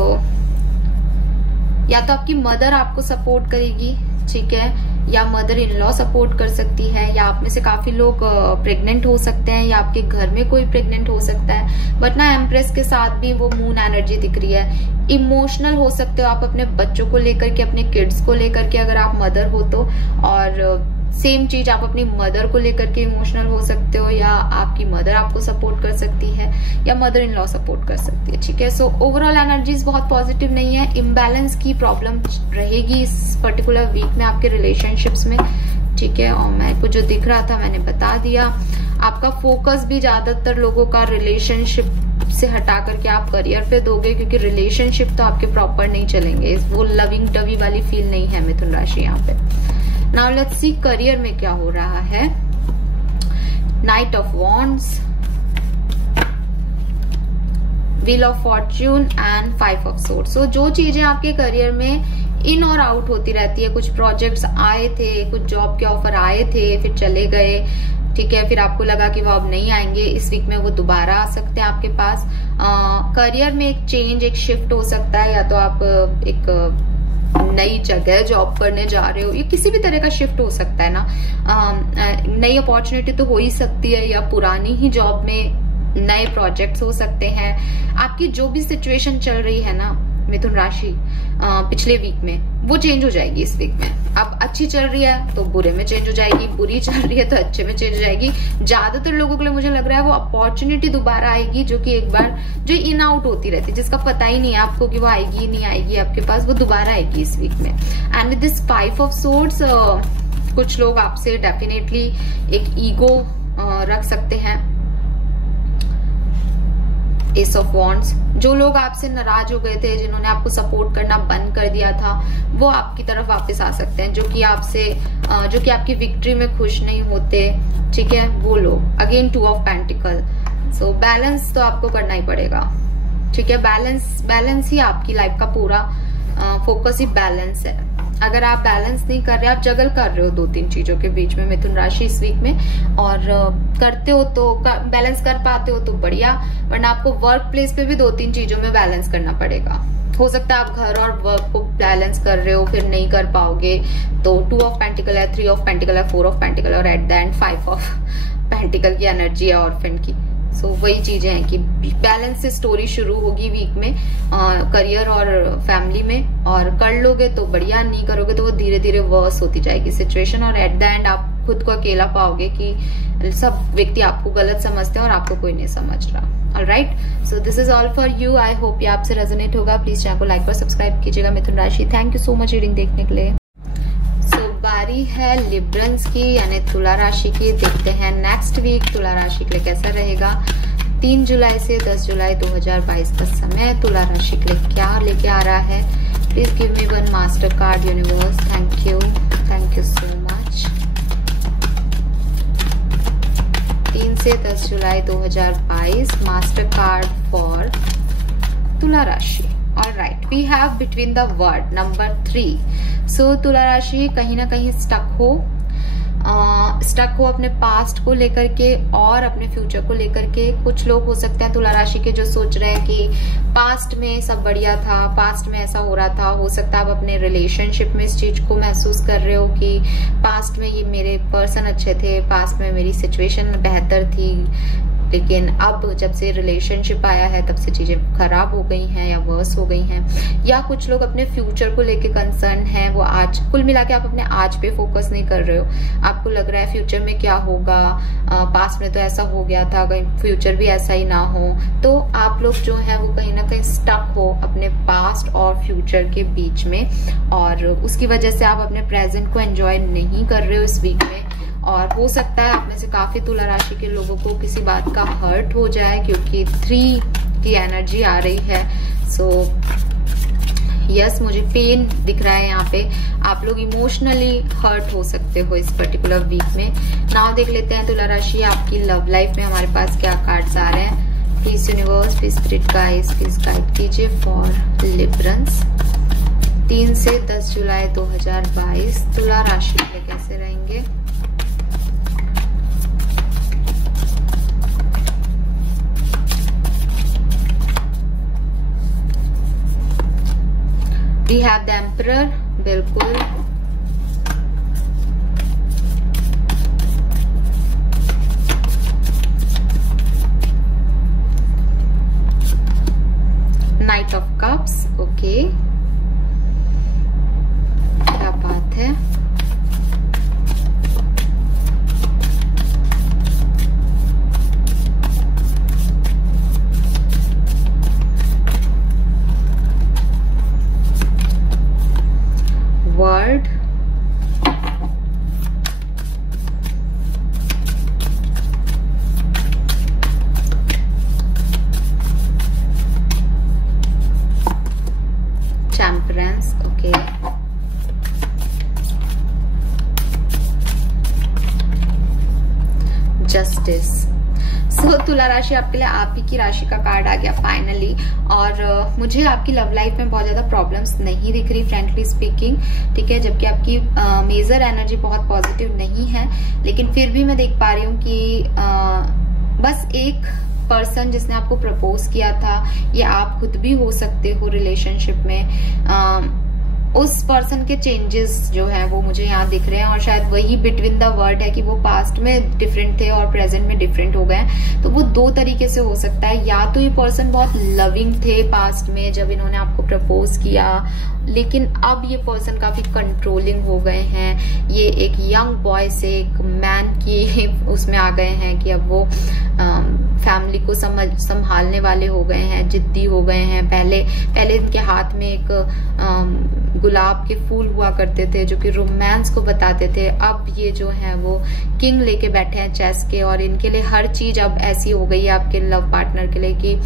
या तो आपकी मदर आपको सपोर्ट करेगी, ठीक है, या मदर इन लॉ सपोर्ट कर सकती है, या आप में से काफी लोग प्रेग्नेंट हो सकते हैं, या आपके घर में कोई प्रेग्नेंट हो सकता है। बट ना एम्प्रेस के साथ भी वो मून एनर्जी दिख रही है। इमोशनल हो सकते हो आप अपने बच्चों को लेकर के, अपने किड्स को लेकर के, अगर आप मदर हो तो। और सेम चीज आप अपनी मदर को लेकर के इमोशनल हो सकते हो, या आपकी मदर आपको सपोर्ट कर सकती है, या मदर इन लॉ सपोर्ट कर सकती है, ठीक है। सो ओवरऑल एनर्जीज बहुत पॉजिटिव नहीं है, इम्बैलेंस की प्रॉब्लम रहेगी इस पर्टिकुलर वीक में आपके रिलेशनशिप्स में, ठीक है। और मेरे को जो दिख रहा था मैंने बता दिया। आपका फोकस भी ज्यादातर लोगों का रिलेशनशिप से हटा करके आप करियर पे दोगे, क्योंकि रिलेशनशिप तो आपके प्रॉपर नहीं चलेंगे, वो लविंग टवी वाली फील नहीं है मिथुन राशि यहाँ पे। नाउ लेट्स सी करियर में क्या हो रहा है। Knight of wands, wheel of fortune and 5 of swords. So जो चीजें आपके करियर में इन और आउट होती रहती है, कुछ प्रोजेक्ट्स आए थे, कुछ जॉब के ऑफर आए थे, फिर चले गए, ठीक है, फिर आपको लगा कि वो अब नहीं आएंगे, इस वीक में वो दोबारा आ सकते हैं आपके पास। करियर में एक चेंज, एक शिफ्ट हो सकता है, या तो आप एक नई जगह जॉब करने जा रहे हो, ये किसी भी तरह का शिफ्ट हो सकता है ना। नई अपॉर्चुनिटी तो हो ही सकती है, या पुरानी ही जॉब में नए प्रोजेक्ट्स हो सकते हैं। आपकी जो भी सिचुएशन चल रही है ना मिथुन राशि पिछले वीक में, वो चेंज हो जाएगी इस वीक में। अब अच्छी चल रही है तो बुरे में चेंज हो जाएगी, बुरी चल रही है तो अच्छे में चेंज हो जाएगी। ज्यादातर लोगों के लिए मुझे लग रहा है वो अपॉर्चुनिटी दोबारा आएगी, जो कि एक बार जो इन आउट होती रहती है, जिसका पता ही नहीं है आपको कि वो आएगी नहीं आएगी आपके पास, वो दोबारा आएगी इस वीक में। And with this 5 of swords, कुछ लोग आपसे डेफिनेटली एक ईगो रख सकते हैं। एस ऑफ वॉन्ड्स, जो लोग आपसे नाराज हो गए थे, जिन्होंने आपको सपोर्ट करना बंद कर दिया था, वो आपकी तरफ वापस आ सकते हैं, जो कि आपकी विक्ट्री में खुश नहीं होते, ठीक है, वो लोग। Again 2 of pentacle. So balance तो आपको करना ही पड़ेगा, ठीक है। बैलेंस ही आपकी लाइफ का पूरा फोकस ही बैलेंस है। अगर आप बैलेंस नहीं कर रहे, आप जगल कर रहे हो 2-3 चीजों के बीच में मिथुन राशि इस वीक में, और करते हो तो बैलेंस कर पाते हो तो बढ़िया, वरना आपको वर्क प्लेस पे भी 2-3 चीजों में बैलेंस करना पड़ेगा। हो सकता है आप घर और वर्क को बैलेंस कर रहे हो, फिर नहीं कर पाओगे, तो 2 ऑफ पेंटिकल है, 3 ऑफ पेंटिकल है, 4 ऑफ पेंटिकल, और at the end 5 of pentacle की एनर्जी है ऑर्फन की। सो वही चीजें हैं कि बैलेंस से स्टोरी शुरू होगी वीक में, करियर और फैमिली में, और कर लोगे तो बढ़िया, नहीं करोगे तो वो धीरे धीरे वर्स होती जाएगी सिचुएशन, और एट द एंड आप खुद को अकेला पाओगे कि सब व्यक्ति आपको गलत समझते हैं और आपको कोई नहीं समझ रहा। Alright, so this is all for you. I hope ये आपसे रेजोनेट होगा। प्लीज चैनल को लाइक और सब्सक्राइब कीजिएगा मिथुन राशि। Thank you so much reading देखने के लिए। बारी है लिब्रंस की, यानी तुला राशि की। देखते हैं नेक्स्ट वीक तुला राशि के लिए कैसा रहेगा। 3 जुलाई से 10 जुलाई 2022 का समय तुला राशि के लिए क्या लेके आ रहा है। Please give me 1 master card universe. Thank you so much. 3 से 10 जुलाई 2022 मास्टर कार्ड फॉर तुला राशि। Alright, we have between the word number 3. So तुला राशि कहीं ना कहीं स्टक हो अपने पास्ट को लेकर के और अपने फ्यूचर को लेकर के। कुछ लोग हो सकते हैं तुला राशि के जो सोच रहे हैं कि पास्ट में सब बढ़िया था, पास्ट में ऐसा हो रहा था। हो सकता है आप अपने रिलेशनशिप में इस चीज को महसूस कर रहे हो कि पास्ट में ये मेरे पर्सन अच्छे थे, पास्ट में मेरी सिचुएशन बेहतर थी, लेकिन अब जब से रिलेशनशिप आया है तब से चीजें खराब हो गई हैं या वर्स हो गई हैं। या कुछ लोग अपने फ्यूचर को लेके कंसर्न हैं, वो आज, कुल मिला के आप अपने आज पे फोकस नहीं कर रहे हो। आपको लग रहा है फ्यूचर में क्या होगा, पास्ट में तो ऐसा हो गया था, कहीं फ्यूचर भी ऐसा ही ना हो। तो आप लोग जो है वो कहीं ना कहीं स्टक हो अपने पास्ट और फ्यूचर के बीच में, और उसकी वजह से आप अपने प्रेजेंट को एंजॉय नहीं कर रहे हो इस वीक में। और हो सकता है आप में से काफी तुला राशि के लोगों को किसी बात का हर्ट हो जाए, क्योंकि 3 की एनर्जी आ रही है। सो यस, मुझे पेन दिख रहा है यहाँ पे। आप लोग इमोशनली हर्ट हो सकते हो इस पर्टिकुलर वीक में। नाउ देख लेते हैं तुला राशि आपकी लव लाइफ में हमारे पास क्या कार्ड्स आ रहे हैं। Please universe, please spirit guides, please guide कीजिए फॉर लिब्रंस। 3 से 10 जुलाई 2022 तुला राशि के कैसे रहेंगे। We have the Emperor, बिल्कुल। Knight of Cups, ओके, क्या बात है। राशि आपके लिए आप ही की राशि का कार्ड आ गया फाइनली। और मुझे आपकी लव लाइफ में बहुत ज्यादा प्रॉब्लम्स नहीं दिख रही फ्रेंकली स्पीकिंग, ठीक है, जबकि आपकी मेजर एनर्जी बहुत पॉजिटिव नहीं है, लेकिन फिर भी मैं देख पा रही हूँ कि बस एक पर्सन जिसने आपको प्रपोज किया था, या आप खुद भी हो सकते हो रिलेशनशिप में, उस पर्सन के चेंजेस जो है वो मुझे यहाँ दिख रहे हैं, और शायद वही बिटवीन द वर्ड है कि वो पास्ट में डिफरेंट थे और प्रेजेंट में डिफरेंट हो गए। तो वो दो तरीके से हो सकता है, या तो ये पर्सन बहुत लविंग थे पास्ट में जब इन्होंने आपको प्रपोज किया, लेकिन अब ये पर्सन काफी कंट्रोलिंग हो गए हैं। ये एक यंग बॉय से एक मैन की उसमें आ गए हैं कि अब वो फैमिली को संभालने वाले हो गए हैं, जिद्दी हो गए हैं। पहले इनके हाथ में एक गुलाब के फूल हुआ करते थे जो कि रोमांस को बताते थे, अब ये जो है वो किंग लेके बैठे हैं चेस के, और इनके लिए हर चीज अब ऐसी हो गई है आपके लव पार्टनर के लिए कि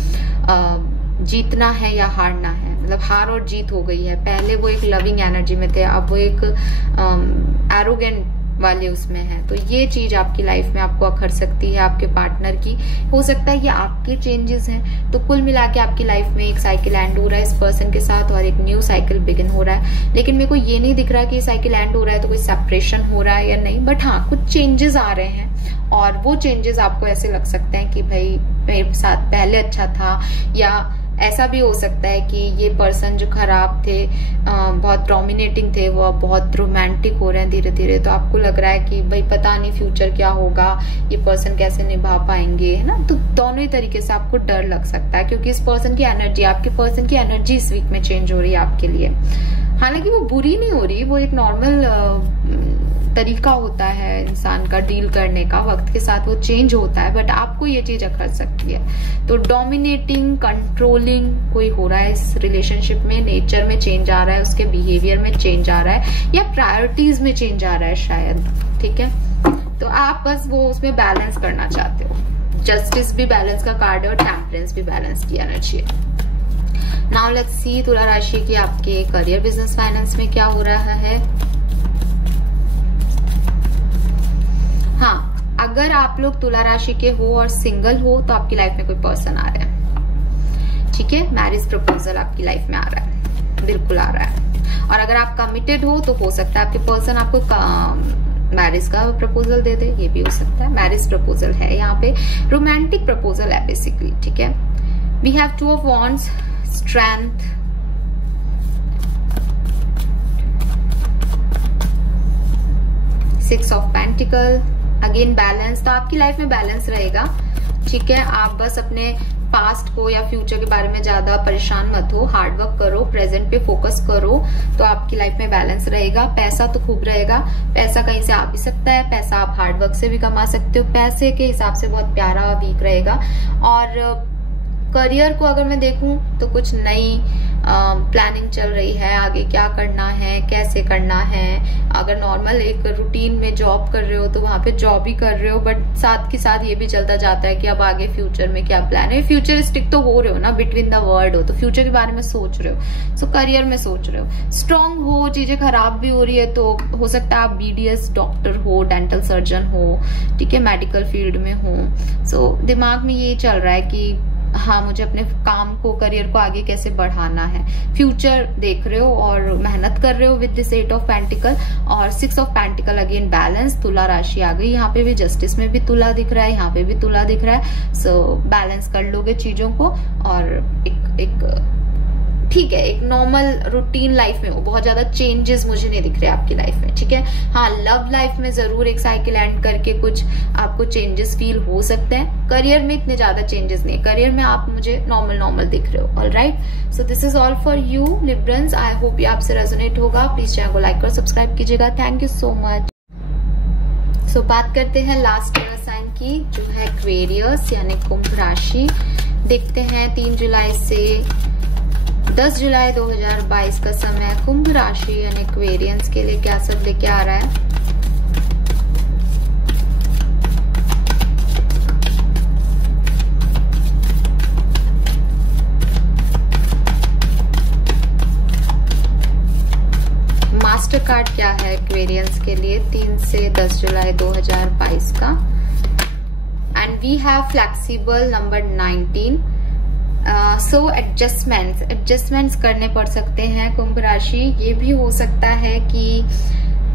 जीतना है या हारना है, मतलब हार और जीत हो गई है। पहले वो एक लविंग एनर्जी में थे, अब वो एक एरोगेंट वाले उसमें है। तो ये चीज आपकी लाइफ में आपको अखर सकती है आपके पार्टनर की, हो सकता है ये आपके चेंजेस हैं। तो कुल मिला के आपकी लाइफ में एक साइकिल एंड हो रहा है इस पर्सन के साथ, और एक न्यू साइकिल बिगिन हो रहा है। लेकिन मेरे को ये नहीं दिख रहा कि साइकिल एंड हो रहा है तो कोई सेपरेशन हो रहा है या नहीं, बट हाँ कुछ चेंजेस आ रहे हैं, और वो चेंजेस आपको ऐसे लग सकते हैं कि भाई मेरे साथ पहले अच्छा था, या ऐसा भी हो सकता है कि ये पर्सन जो खराब थे, बहुत डोमिनेटिंग थे, वो अब बहुत रोमांटिक हो रहे हैं धीरे धीरे। तो आपको लग रहा है कि भाई पता नहीं फ्यूचर क्या होगा, ये पर्सन कैसे निभा पाएंगे, है ना। तो दोनों ही तरीके से आपको डर लग सकता है, क्योंकि इस पर्सन की एनर्जी, आपके पर्सन की एनर्जी इस वीक में चेंज हो रही है आपके लिए। हालांकि वो बुरी नहीं हो रही, वो एक नॉर्मल तरीका होता है इंसान का डील करने का, वक्त के साथ वो चेंज होता है, बट आपको ये चीज अखर सकती है। तो डोमिनेटिंग, कंट्रोलिंग कोई हो रहा है इस रिलेशनशिप में, नेचर में चेंज आ रहा है, उसके बिहेवियर में चेंज आ रहा है, या प्रायोरिटीज में चेंज आ रहा है शायद, ठीक है। तो आप बस वो उसमें बैलेंस करना चाहते हो। जस्टिस भी बैलेंस का कार्ड है और टेम्परेंस भी बैलेंस की एनर्जी है। नाउ लेट्स सी तुला राशि की आपके करियर, बिजनेस, फाइनेंस में क्या हो रहा है। हाँ, अगर आप लोग तुला राशि के हो और सिंगल हो तो आपकी लाइफ में कोई पर्सन आ रहा है, ठीक है। मैरिज प्रपोजल आपकी लाइफ में आ रहा है, बिल्कुल आ रहा है। और अगर आप कमिटेड हो तो हो सकता है आपके पर्सन आपको मैरिज का प्रपोजल दे दे, ये भी हो सकता है। मैरिज प्रपोजल है यहाँ पे, रोमांटिक प्रपोजल है बेसिकली, ठीक है। We have 2 of Wands, strength, Six of Pentacles, again balance. तो आपकी लाइफ में बैलेंस रहेगा, ठीक है। आप बस अपने पास्ट को या फ्यूचर के बारे में ज्यादा परेशान मत हो, हार्ड वर्क करो, प्रेजेंट पे फोकस करो, तो आपकी लाइफ में बैलेंस रहेगा। पैसा तो खूब रहेगा, पैसा कहीं से आ भी सकता है, पैसा आप हार्ड वर्क से भी कमा सकते हो, पैसे के हिसाब से बहुत प्यारा वीक रहेगा। और करियर को अगर मैं देखूं तो कुछ नई प्लानिंग चल रही है, आगे क्या करना है, कैसे करना है। अगर नॉर्मल एक रूटीन में जॉब कर रहे हो तो वहां पे जॉब ही कर रहे हो, बट साथ के साथ ये भी चलता जाता है कि अब आगे फ्यूचर में क्या प्लान है। फ्यूचरिस्टिक तो हो रहे हो ना, बिटवीन द वर्ड हो, तो फ्यूचर के बारे में सोच रहे हो। सो करियर में सोच रहे हो, स्ट्रांग हो, चीजें खराब भी हो रही है तो हो सकता है आप BDS डॉक्टर हो, डेंटल सर्जन हो, ठीक है, मेडिकल फील्ड में हो। सो दिमाग में ये चल रहा है कि हाँ मुझे अपने काम को, करियर को आगे कैसे बढ़ाना है। फ्यूचर देख रहे हो और मेहनत कर रहे हो विद दिस 8 of Pentacles और 6 of Pentacles, अगेन बैलेंस। तुला राशि आ गई यहाँ पे भी, जस्टिस में भी तुला दिख रहा है, यहाँ पे भी तुला दिख रहा है। सो बैलेंस कर लोगे चीजों को, और एक ठीक है, एक नॉर्मल रूटीन लाइफ में हो। बहुत ज्यादा चेंजेस मुझे नहीं दिख रहे आपकी लाइफ में, ठीक है। हाँ, लव लाइफ में जरूर एक साइकिल एंड करके कुछ आपको चेंजेस फील हो सकते हैं। करियर में इतने ज्यादा चेंजेस नहीं, करियर में आप मुझे नॉर्मल दिख रहे हो। Alright, so this is all for you Librans. I hope ये आपसे रेजोनेट होगा। प्लीज चैनल को लाइक और सब्सक्राइब कीजिएगा। Thank you so much. So बात करते हैं लास्ट साइन की, जो है एक्वेरियस यानी कुंभ राशि। देखते हैं 3 जुलाई से 10 जुलाई 2022 का समय कुंभ राशि यानी एक्वेरियंस के लिए क्या सब लेके आ रहा है। मास्टर कार्ड क्या है एक्वेरियंस के लिए 3 से 10 जुलाई 2022 का। And we have flexible number 19। So adjustments करने पड़ सकते हैं कुंभ राशि। ये भी हो सकता है कि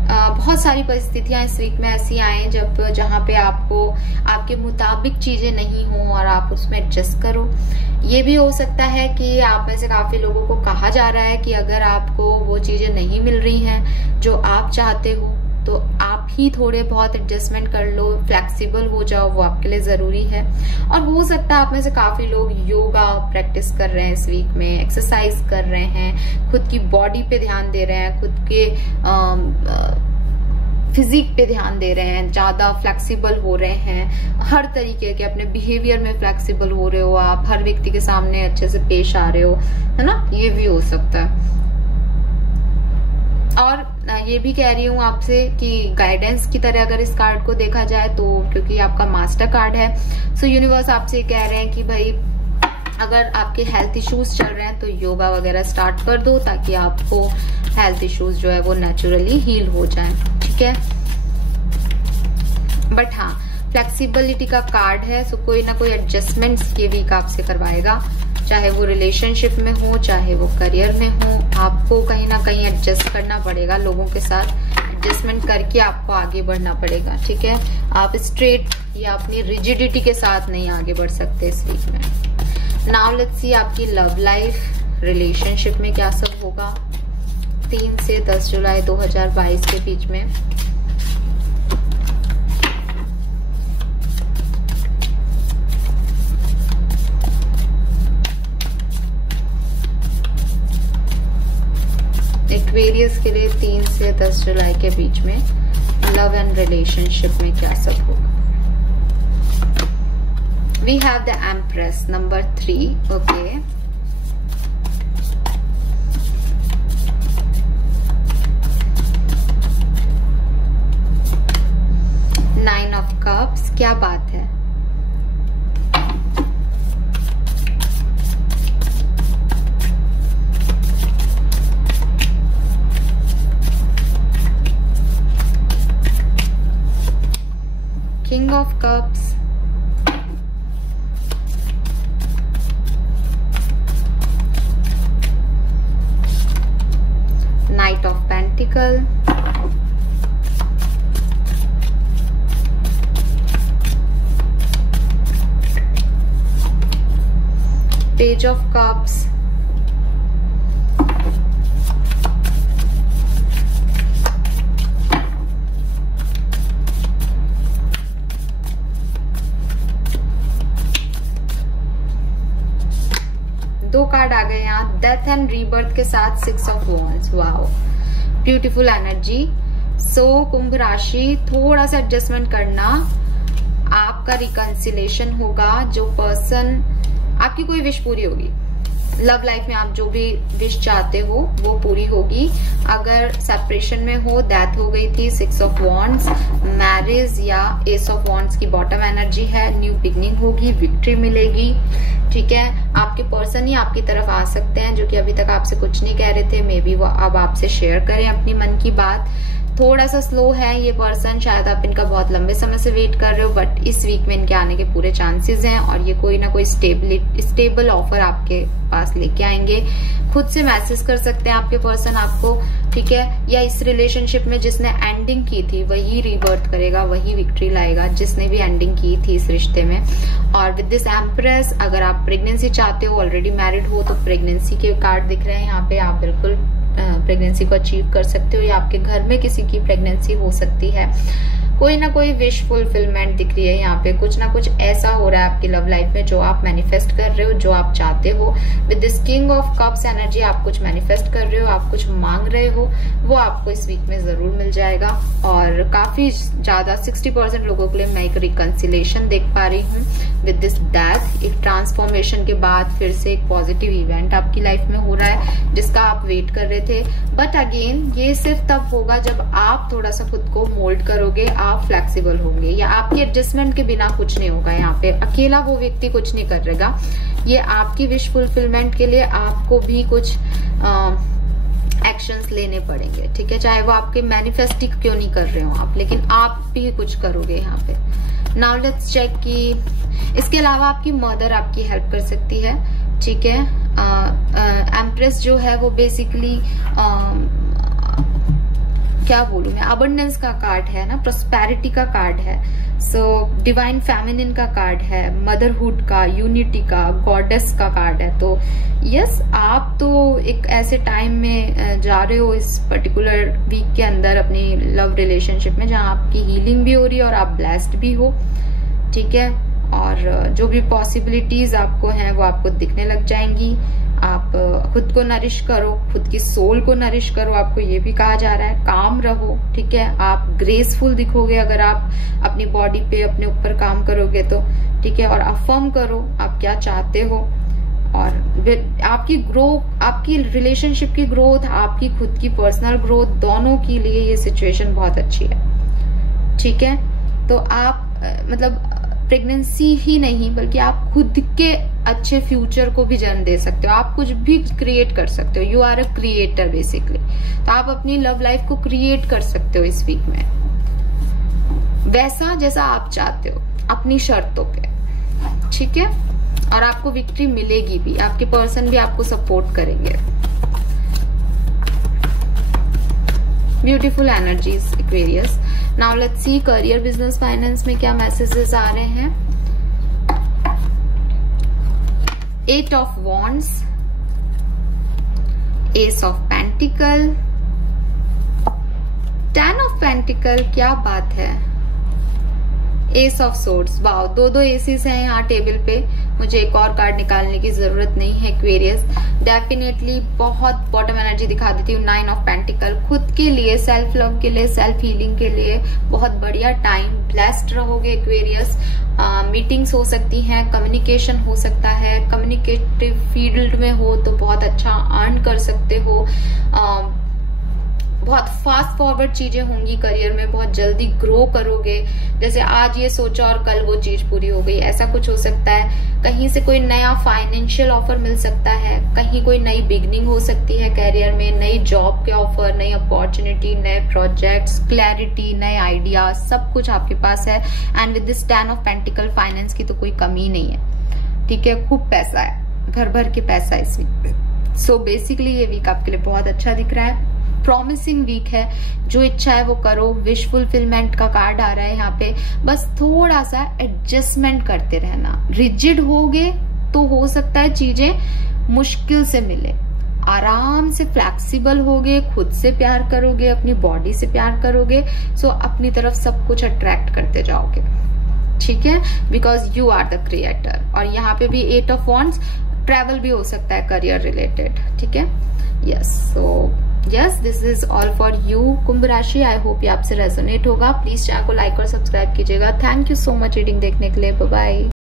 बहुत सारी परिस्थितियां इस वीक में ऐसी आए जहां पे आपको आपके मुताबिक चीजें नहीं हो और आप उसमें एडजस्ट करो। ये भी हो सकता है कि आप में से काफी लोगों को कहा जा रहा है कि अगर आपको वो चीजें नहीं मिल रही हैं जो आप चाहते हो तो आप ही थोड़े बहुत एडजस्टमेंट कर लो, फ्लेक्सिबल हो जाओ, वो आपके लिए जरूरी है। और हो सकता है आप में से काफी लोग योगा प्रैक्टिस कर रहे हैं इस वीक में, एक्सरसाइज कर रहे हैं, खुद की बॉडी पे ध्यान दे रहे हैं, खुद के फिजिक पे ध्यान दे रहे हैं, ज्यादा फ्लेक्सिबल हो रहे हैं, हर तरीके के अपने बिहेवियर में फ्लेक्सिबल हो रहे हो, आप हर व्यक्ति के सामने अच्छे से पेश आ रहे हो, है ना, ये भी हो सकता है। और ये भी कह रही हूँ आपसे कि गाइडेंस की तरह अगर इस कार्ड को देखा जाए तो, क्योंकि आपका मास्टर कार्ड है, सो यूनिवर्स आपसे कह रहे हैं कि भाई अगर आपके हेल्थ इश्यूज चल रहे हैं तो योगा वगैरह स्टार्ट कर दो ताकि आपको हेल्थ इश्यूज जो है वो नेचुरली हील हो जाएं, ठीक है। बट हाँ, फ्लेक्सिबिलिटी का कार्ड है, सो कोई ना कोई एडजस्टमेंट्स ये वीक आपसे करवाएगा, चाहे वो रिलेशनशिप में हो, चाहे वो करियर में हो। आपको कहीं ना कहीं एडजस्ट करना पड़ेगा, लोगों के साथ एडजस्टमेंट करके आपको आगे बढ़ना पड़ेगा, ठीक है। आप स्ट्रेट या अपनी रिजिडिटी के साथ नहीं आगे बढ़ सकते इस वीक में। नाउ लेट्स सी आपकी लव लाइफ, रिलेशनशिप में क्या सब होगा 3 से 10 जुलाई 2022 के बीच में। एक्वेरियस के लिए 3 से 10 जुलाई के बीच में लव एंड रिलेशनशिप में क्या सब होगा। We have the Empress number 3, okay. Nine of Cups, क्या बात है। King of Cups, Knight of Pentacles, Page of Cups, दो कार्ड आ गए यहाँ, डेथ एंड रीबर्थ के साथ 6 of wands. Wow, beautiful energy. So कुंभ राशि, थोड़ा सा एडजस्टमेंट करना, आपका रिकंसिलेशन होगा। जो पर्सन, आपकी कोई विश पूरी होगी लव लाइफ में, आप जो भी विश चाहते हो वो पूरी होगी। अगर सेपरेशन में हो, डेथ हो गई थी, 6 ऑफ वॉन्ड्स, मैरिज या एस ऑफ वॉन्ड्स की बॉटम एनर्जी है, न्यू बिगनिंग होगी, विक्ट्री मिलेगी, ठीक है। आपके पर्सन ही आपकी तरफ आ सकते हैं जो कि अभी तक आपसे कुछ नहीं कह रहे थे, मे बी वो अब आपसे शेयर करें अपनी मन की बात। थोड़ा सा स्लो है ये पर्सन, शायद आप इनका बहुत लंबे समय से वेट कर रहे हो, बट इस वीक में इनके आने के पूरे चांसेस हैं और ये कोई ना कोई स्टेबल ऑफर आपके पास लेके आएंगे। खुद से मैसेज कर सकते हैं आपके पर्सन आपको, ठीक है, या इस रिलेशनशिप में जिसने एंडिंग की थी वही रीबर्थ करेगा, वही विक्ट्री लाएगा जिसने भी एंडिंग की थी इस रिश्ते में। और विद दिस एम्प्रेस, अगर आप प्रेगनेंसी चाहते हो, ऑलरेडी मैरिड हो, तो प्रेगनेंसी के कार्ड दिख रहे हैं यहाँ पे, आप बिल्कुल प्रेगनेंसी को अचीव कर सकते हो, या आपके घर में किसी की प्रेगनेंसी हो सकती है। कोई ना कोई विश फुलफिलमेंट दिख रही है यहाँ पे, कुछ ना कुछ ऐसा हो रहा है आपकी लव लाइफ में जो आप मैनिफेस्ट कर रहे हो, जो आप चाहते हो। With this king of cups energy, आप कुछ मैनिफेस्ट कर रहे हो, आप कुछ मांग रहे हो, वो आपको इस वीक में जरूर मिल जाएगा। और काफी ज्यादा 60% लोगों के लिए मैं एक रिकंसिलेशन देख पा रही हूँ। विद दिस डेथ, एक ट्रांसफॉर्मेशन के बाद फिर से एक पॉजिटिव इवेंट आपकी लाइफ में हो रहा है जिसका आप वेट कर रहे थे। बट अगेन, ये सिर्फ तब होगा जब आप थोड़ा सा खुद को मोल्ड करोगे, आप फ्लेक्सिबल होंगे, या आपकी एडजस्टमेंट के बिना कुछ नहीं होगा। यहाँ पे अकेला वो व्यक्ति कुछ नहीं करेगा, ये आपकी विश फुलफिलमेंट के लिए आपको भी कुछ एक्शंस लेने पड़ेंगे, ठीक है, चाहे वो आपके मैनिफेस्टिंग क्यों नहीं कर रहे हो आप, लेकिन आप भी कुछ करोगे यहाँ पे, नाउ लेट्स चेक कि इसके अलावा आपकी मदर आपकी हेल्प कर सकती है, ठीक है। एम्प्रेस जो है वो बेसिकली क्या बोलूं मैं, अबंडेंस का कार्ड है ना, प्रोस्पेरिटी का कार्ड है। सो डिवाइन फेमिनिन का कार्ड है, मदरहुड का, यूनिटी का, गॉडेस का कार्ड है। तो यस, आप तो एक ऐसे टाइम में जा रहे हो इस पर्टिकुलर वीक के अंदर अपनी लव रिलेशनशिप में, जहां आपकी हीलिंग भी हो रही है और आप ब्लेस्ड भी हो, ठीक है। और जो भी पॉसिबिलिटीज आपको हैं वो आपको दिखने लग जाएंगी। आप खुद को नरिश करो, खुद की सोल को नरिश करो, आपको ये भी कहा जा रहा है। काम रहो, ठीक है। आप ग्रेसफुल दिखोगे अगर आप अपनी बॉडी पे अपने ऊपर काम करोगे तो, ठीक है। और अफर्म करो आप क्या चाहते हो, और आपकी ग्रोथ, आपकी रिलेशनशिप की ग्रोथ, आपकी खुद की पर्सनल ग्रोथ, दोनों के लिए ये सिचुएशन बहुत अच्छी है, ठीक है। तो आप मतलब प्रेगनेंसी ही नहीं बल्कि आप खुद के अच्छे फ्यूचर को भी जन्म दे सकते हो। आप कुछ भी क्रिएट कर सकते हो। You are a creator basically. तो आप अपनी लव लाइफ को क्रिएट कर सकते हो इस वीक में, वैसा जैसा आप चाहते हो, अपनी शर्तों पे, ठीक है। और आपको विक्ट्री मिलेगी भी, आपके पर्सन भी आपको सपोर्ट करेंगे। Beautiful energies Aquarius. Now let's see career, business, finance में क्या मैसेजेस आ रहे हैं। 8 of wands, S of pentacle, 10 of pentacle, क्या बात है, एस ऑफ सोर्ड्स। वाओ, दो एसेस हैं यहाँ टेबल पे। मुझे एक और कार्ड निकालने की जरूरत नहीं है एक्वेरियस। डेफिनेटली बहुत बॉटम एनर्जी दिखा देती हूँ। 9 ऑफ पेंटिकल, खुद के लिए, सेल्फ लव के लिए, सेल्फ हीलिंग के लिए बहुत बढ़िया टाइम। ब्लेस्ड रहोगे एक्वेरियस। मीटिंग्स हो सकती हैं, कम्युनिकेशन हो सकता है, कम्युनिकेटिव फील्ड में हो तो बहुत अच्छा अर्न कर सकते हो। बहुत फास्ट फॉरवर्ड चीजें होंगी करियर में, बहुत जल्दी ग्रो करोगे। जैसे आज ये सोचा और कल वो चीज पूरी हो गई, ऐसा कुछ हो सकता है। कहीं से कोई नया फाइनेंशियल ऑफर मिल सकता है, कहीं कोई नई बिगनिंग हो सकती है करियर में, नई जॉब के ऑफर, नई अपॉर्चुनिटी, नए प्रोजेक्ट्स, क्लैरिटी, नए आइडिया, सब कुछ आपके पास है। And with this 10 of pentacle, finance की तो कोई कमी नहीं है, ठीक है। खूब पैसा है, घर भर के पैसा इस वीक पे। सो बेसिकली ये वीक आपके लिए बहुत अच्छा दिख रहा है। प्रॉमिसिंग वीक है, जो इच्छा है वो करो। विश फुलफिलमेंट का कार्ड आ रहा है यहाँ पे। बस थोड़ा सा एडजस्टमेंट करते रहना। रिजिड होगे तो हो सकता है चीजें मुश्किल से मिले। आराम से फ्लेक्सिबल होगे, खुद से प्यार करोगे, अपनी बॉडी से प्यार करोगे, सो अपनी तरफ सब कुछ अट्रैक्ट करते जाओगे, ठीक है। Because you are the creator. और यहाँ पे भी 8 ऑफ वॉन्ड्स, ट्रैवल भी हो सकता है करियर रिलेटेड, ठीक है। Yes, so yes, this is all for you कुंभ राशि। आई होप ये आपसे रेजोनेट होगा। प्लीज चैनल को लाइक और सब्सक्राइब कीजिएगा। Thank you so much reading देखने के लिए। Bye bye.